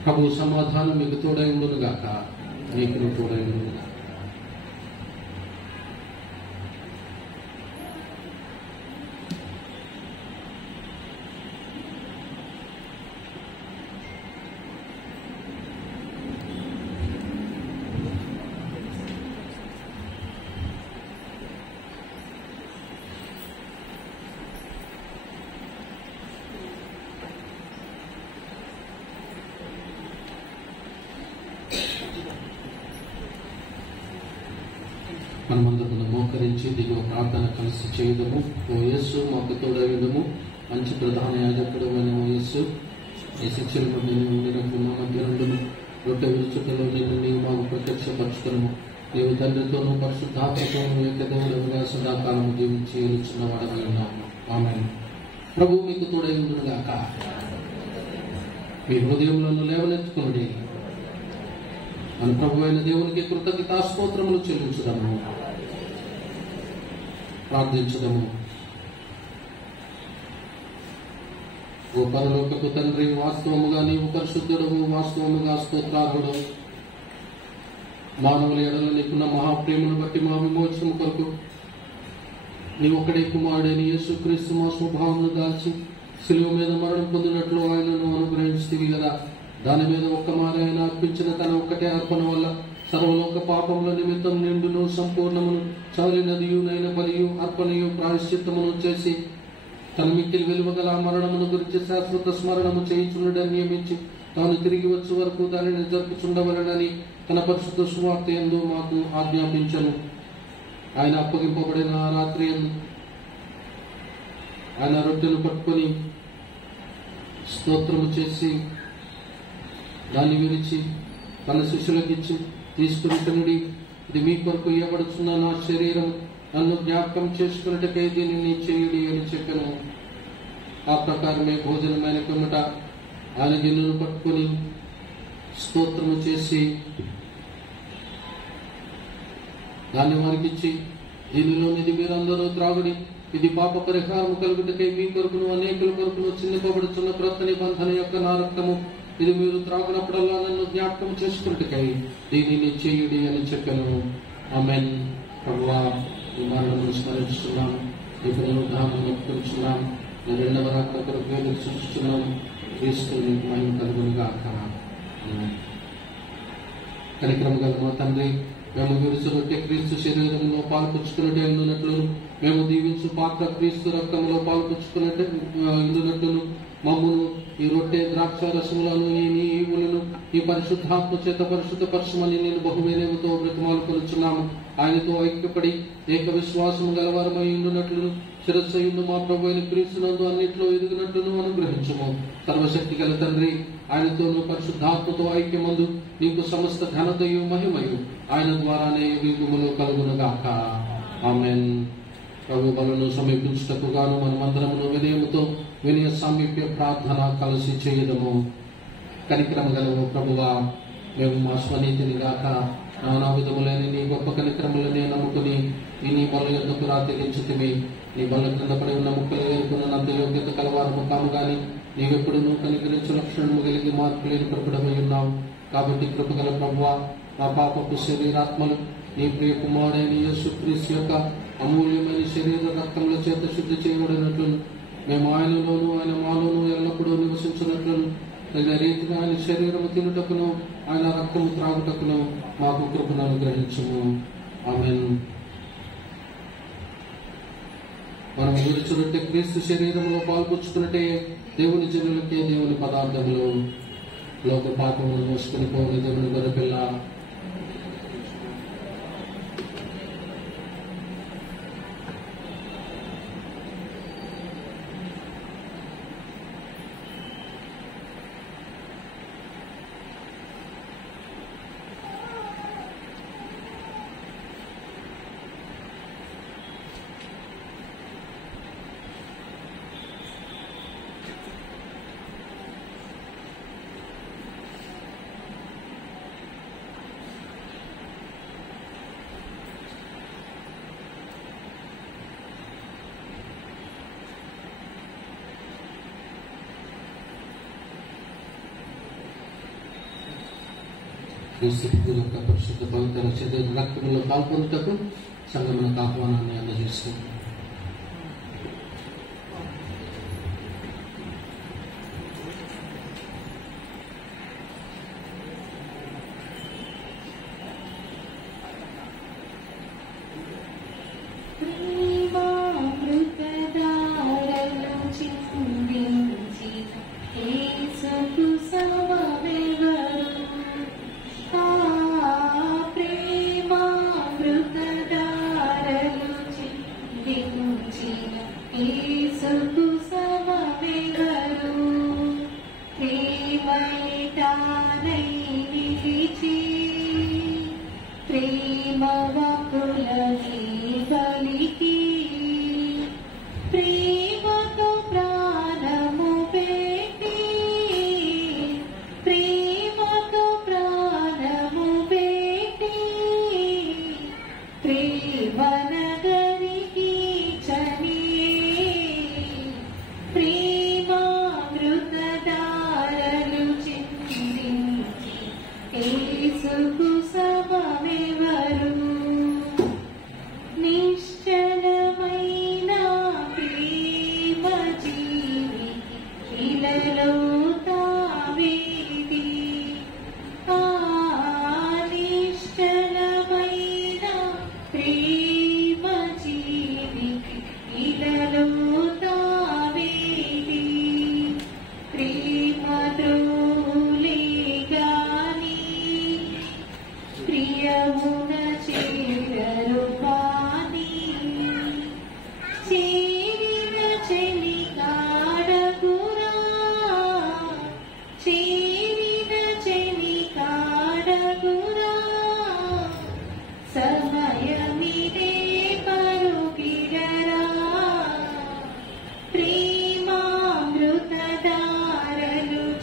ప్రభు సమాధానం మీకు తోడై ఉండును గాక, మీకు తోడై ఉండును గాక. మనమందరం మోకరించి దిగువ ప్రార్థన కలిసి చేయడము. ఓ యేసు మాకు తోడైండము, మంచి ప్రధాన యాజకుడు అయిన ఓ యేసు, ఈ శిక్షలు నేను ఉండినట్లు మా మధ్య నుండును. రొట్టె విరుచుటలో నిన్ను నీవు మాకు ప్రత్యక్షపరచుకును. నీవు తండ్రితోనూ పరిశుద్ధాత్మతోనూ ఏకదేవుడుగా సదాకాలము జీవించి ఏలుచున్న వాడమై ఉన్నాము. ఆమేన్. ప్రభు మీకు తోడైండును గాక. మీ హృదయంలో లేవనెత్తుకునుడి. మన ప్రభు అయిన దేవునికి కృతజ్ఞతాస్తోత్రములు చెల్లించుదాము, ప్రార్థించుదాము. ఓ పరలోకపు తండ్రి, వాస్తవముగా నీవు పరిశుద్ధుడవు, వాస్తవముగా స్తోత్రార్హుడు. మానవుల ఎడల నీకున్న మహాప్రేమను బట్టి మా విమోచన కొరకు నీ ఒక్కడే కుమారుడైన యేసుక్రీస్తు మా స్వభావమును దాల్చి శిలువ మీద మరణం పొందినట్లు ఆయనను అనుగ్రహించితివి కదా. దాని మీద ఒక్క మారి ఆయన అర్పించిన తన ఒక్కటే అర్పణ వల్ల సర్వలోక పాపముల నిమిత్తం నిండును సంపూర్ణమును చౌరినదియునైన బలియు అర్పణయు ప్రాయశ్చిత్తమును చేసి తన మిక్కిలి విలువగల మరణమును గురించి శాశ్వత స్మరణము చేయించునుడని నియమించి తాను తిరిగి వచ్చే వరకు దానిని జరుపుచుండవలనని తన పరిశుద్ధ సువార్త యందు మాకు ఆజ్ఞాపించను. ఆయన అప్పగింపబడిన రాత్రి ఆయన రొట్టెను పట్టుకొని స్తోత్రము చేసి దాన్ని విరిచి తన శిష్యులకిచ్చి, తీసుకుని తినుడి, ఇది మీ కొరకు ఇవ్వబడుతున్న నా శరీరం, నన్ను జ్ఞాపకం చేసుకున్నట్టుకై దీనిని చేయుడి అని చెప్పాను. ఆ ప్రకారమే భోజనమైన పిమ్మట ఆయన గిన్నెను పట్టుకుని స్తోత్రము చేసి దాన్ని వారికిచ్చి, దీనిలోనిది మీరందరూ త్రాగుడి, ఇది పాప పరిహారం కలుగుటకై మీ కొరకును అనేకుల కొరకును చిందింపబడుతున్న క్రొత్త నిబంధన యొక్క నా రక్తము, ఇది మీరు త్రాగునప్పుడల్లా నన్ను జ్ఞాపకం చేసుకున్నట్టుకై దీనిని చేయుడి అని చెప్పాను. ఆమేన్. ప్రభువా, ఈ మరణమును స్మరించుతున్నాను, ఈ పునరుద్ధానం ఒప్పుకుంటున్నాం, ఈ రెండవ రాకడ కొరకు ఎదురు చూస్తున్నాం. క్రీస్తుని మహిమ కలుగును గాక. కనికరము గల మా తండ్రి, మేము విరుచు రొట్టె క్రీస్తు శరీరంలో పాల్పుచ్చుకున్నట్టు ఉండునట్లు, మేము దీవించు పాత్ర క్రీస్తు రక్తంలో పాల్పుచ్చుకున్నట్టు ఉండునట్లును మమ్మును ఈ రొట్టె ద్రాక్ష రసములను ఈ ఈవులను ఈ పరిశుద్ధాత్మ చేత పరిశుద్ధపరచమని నేను బహువేనేముతో బ్రతిమాలుకొనుచున్నాము. ఆయనతో ఐక్యపడి ఏక విశ్వాసము గలవారమై ఉండునట్లును శిరస్సయుండు మా ప్రభు అయిన క్రీస్తునందు అన్నిట్లో ఎదుగునట్లును అనుగ్రహించము. సర్వశక్తి గల తండ్రి, ఆయనతోనూ పరిశుద్ధాత్మతో ఐక్యమందు నీకు సమస్త ఘనతయు మహిమయు ఆయన ద్వారానే యుగములో కలుగునుగాక. ఆమేన్. ప్రభు బలను సమీపించుటకు గాను మనమందరమును వినయముతో వినయ సామీప్య ప్రార్థన కలిసి చేయదము. కనికరము గలవు ప్రభువా, మేము మా స్వనీతిని గాక నానా విధములైన నీ గొప్ప కనికరములనే నమ్ముకుని నీ బల యొద్దకు రాతిరించుతిమి. నీ బల క్రింద పడి ఉన్న ముక్కలు వేరుకున్నంత యోగ్యత కలవారము కాము గాని నీవెప్పుడునూ కనికరించు లక్షణము కలిగి మార్పు లేని ప్రకటమై ఉన్నావు. కాబట్టి కృపగల ప్రభువా, మా పాపపు శరీరాత్మలు నీ ప్రియ కుమారుడైన యేసుక్రీస్తు యొక్క అమూల్యమైన శరీర రక్తముల చేత శుద్ధి చేయబడినట్లు మేము ఆయనలోను ఆయన మాలోను ఎల్లప్పుడూ నివసించినట్లు తగిన రీతిగా ఆయన శరీరము తినుటకును ఆయన రక్తము త్రాగుటకును మాకు కృపను అనుగ్రహించుము. ఆమేన్. మనం గురించుకుంటే క్రీస్తు శరీరంలో పాల్పొచ్చుకున్నట్టే దేవుని జనులకే దేవుని పదార్థములు లోక పాపములు మోసుకుని పోని దేవుని గొర్రెపిల్ల క్రీస్తు యొక్క పరిశుద్ధ పవిత్ర శరీర రక్తములో పాల్పొందుటకు సంగమునకు ఆహ్వానాన్ని అందజేస్తుంది.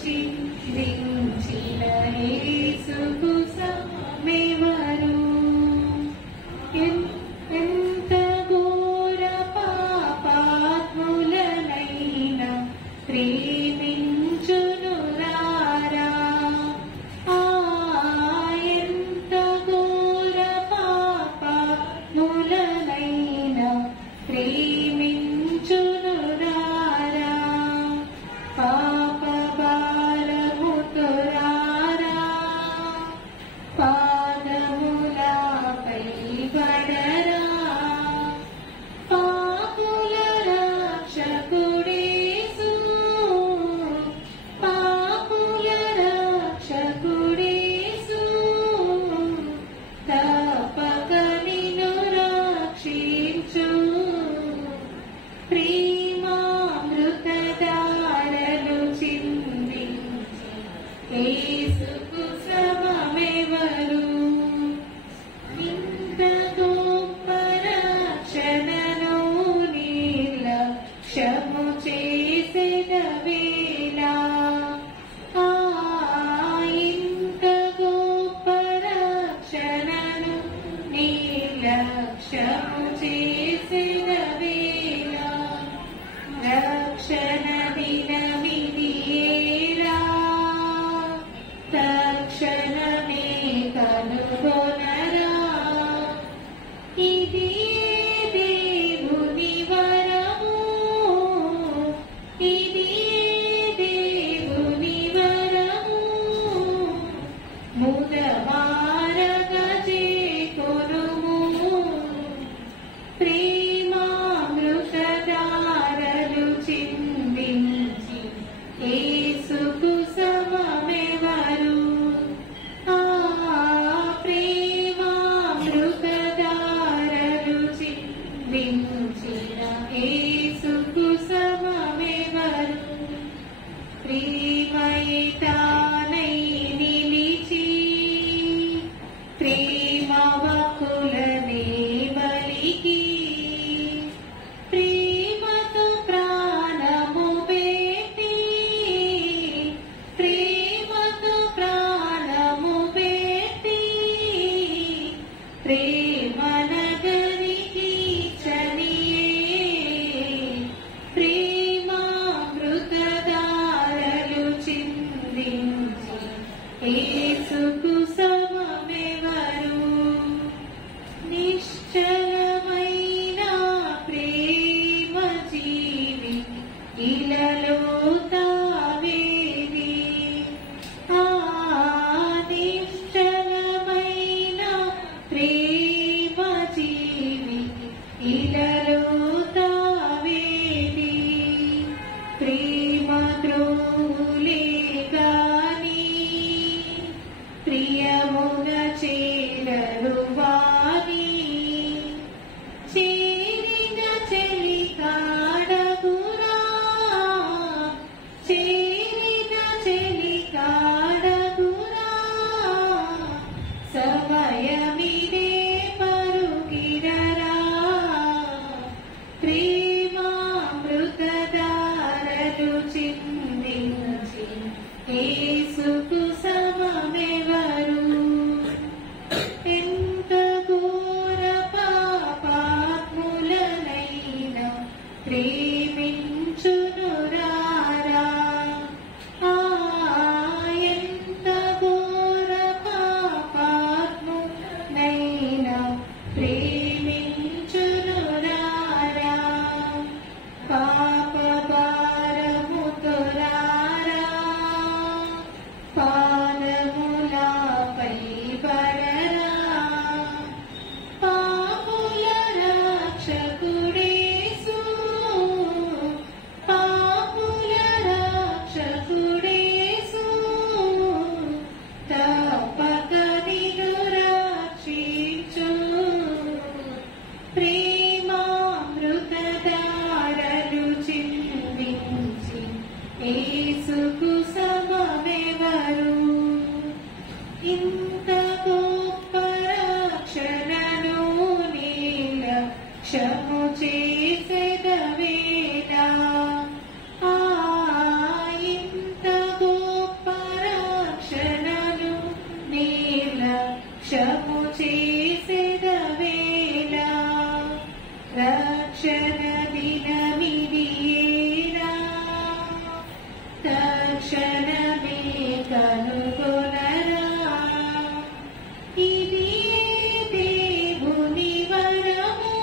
చిందించిన యేసుకు సమమెవరు ప్రేమ నగరికి చనియే ప్రేమామృతధారలు చిందించి యేసుకు సమమెవరు నిశ్చలమైన ప్రేమ జీవి ఇలలో తావేది నిశ్చలమైన ప్రేమ జీవి ఇలలో తావేది ప్రేమ ద్రోహులే గాని ప్రియముగ చేరరు వాని చేరిన చెలి కాడగురా చేరిన చెలి కాడగురా సమయమిదే పరుగిరరా ప్రేమామృతధారలు చిందించి యేసుకు సమమెవరు ఎంత ఘోర పాపాత్ములనైనా ప్రేమించునురారా ఎంత ఘోర పాపాత్ములనైనా ప్రేమించునురారా పాప భారముతోరారా పాదములపై పడరా పాపుల రక్షకుడేసు పాపుల రక్షకుడేసు తప్పక నిన్ను రక్షించు ప్రేమామృతధారలు చిందించి యేసుకు సమమెవరు ఇంత గొప్ప రక్షణను నిర్లక్ష్యము చేసెదవేలా ఇంత గొప్ప రక్షణను నిర్లక్ష్యము చేసెదవేలా రక్షణ దినమిదియేనా తక్షణమే కనుగొనరా ఇది దేవుని వరము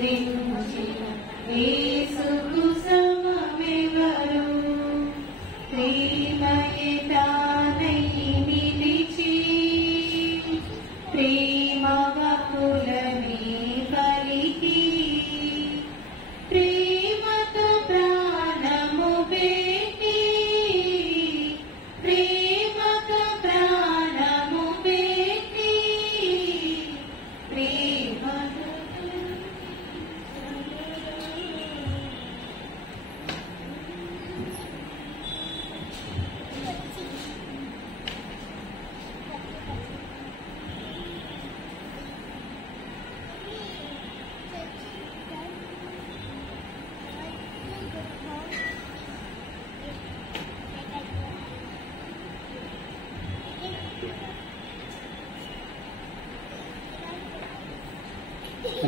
నిలిచి యేసుకు సమమెవరు ప్రేమయే తానై నిలిచి ప్రేమ వకులని పలికి ప్రేమతో ప్రాణము పెట్టి ప్రేమతో ప్రాణము పెట్టి ప్రేమతో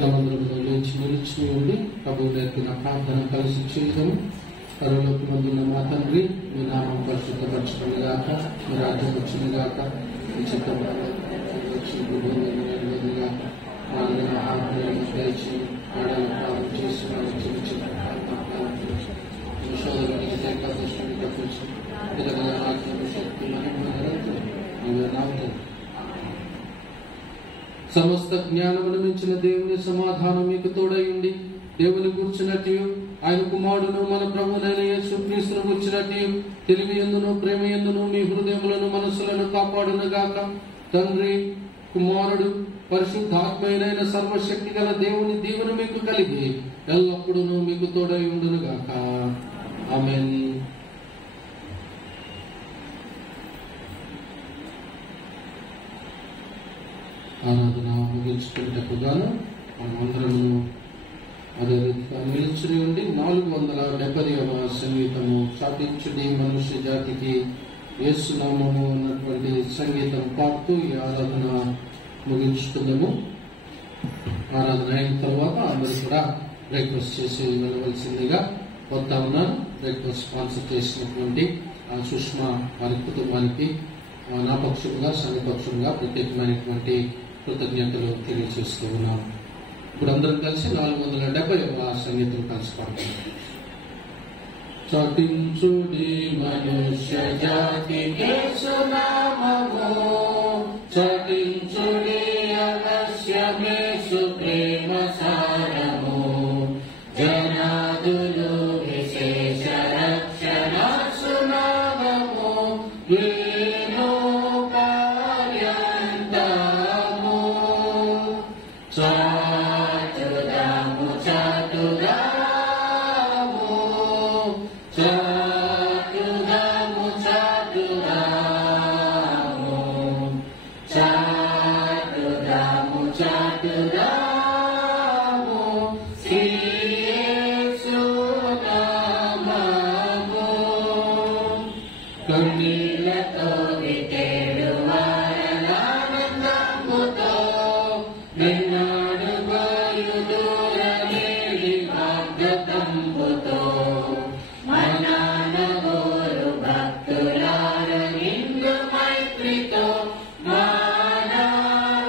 మనమందరము లేచి నిలిచి ఉండి ప్రభువు నేర్పిన ప్రార్థన కలిసి చేయదము. పరలోక మందున్న మా తండ్రి, మీ నామం పరిశుద్ధపరచబడి గాక, మీ రాజ్యం వచ్చింది గాక, మీ చిత్తం దయచి ఆడాలి ప్రార్థన చేసి సమస్త జ్ఞానమును మించిన దేవుని సమాధానం మీకు తోడయుండి, దేవుని గుర్చినట్టు ఆయన కుమారుడును మన ప్రభువైన యేసుక్రీస్తును గుర్చినట్టు తెలివి ఎందును ప్రేమ ఎందును మీ హృదయములను మనస్సులను కాపాడునుగాక. తండ్రి, కుమారుడు, పరిశుద్ధాత్మైన సర్వశక్తి గల దేవుని దీవెన మీకు కలిగి ఎల్లప్పుడూ మీకు తోడై ఉండునుగాక. ఆమేన్. ఆరాధన ముగించుకునేటప్పుడు గాను మనమందరము అదే రీతిగా నిలిచి ఉండి 470వ సంగీతము చాటించుడి మనుష్య జాతికి యేసునామము అన్నటువంటి సంగీతం పాడుతూ ఈ ఆరాధన ముగించుకుందాము. ఆరాధన అయిన తర్వాత అందరూ కూడా బ్రేక్ఫాస్ట్ చేసి వెళ్ళవలసిందిగా వద్దా ఉన్నాను. బ్రేక్ఫాస్ట్ స్పాన్సర్ చేసినటువంటి సుష్మా వారి కుటుంబానికి నా పక్షంగా సంఘ పక్షంగా ప్రత్యేకమైనటువంటి కృతజ్ఞతలు తెలియజేస్తూ ఉన్నాను. ఇప్పుడు అందరం కలిసి 470వ సంగీతం కలిసి పాడుతున్నాం. చాటించుడి మనుష్య జాతికి యేసునామము, చాటించుడి అలస్యమేసు ప్రేమ సారము, జనాదులు విశేష రక్షణ సునామము, వేణు పర్యంతము. చాటుదాము చాటుదాము చాటుదాము చాటుదాము చాటుదాము చాటుదాము శ్రీ యేసు నామము. కన్నీళ్లతో విటేడు వారలానందముతో నిన్నాడు బయలుదేరలేడి వాగ్దత్తంబుతో మనానగోరు భక్తులార నిండు మైత్రితో మానవ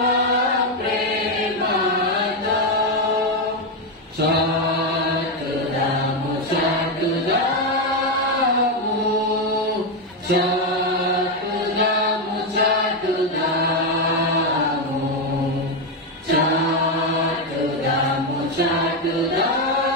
ప్రేమతో చాటుదాము చాటుదాము చాటుదాము చాటుదాము చాటుదాము చాటుదాము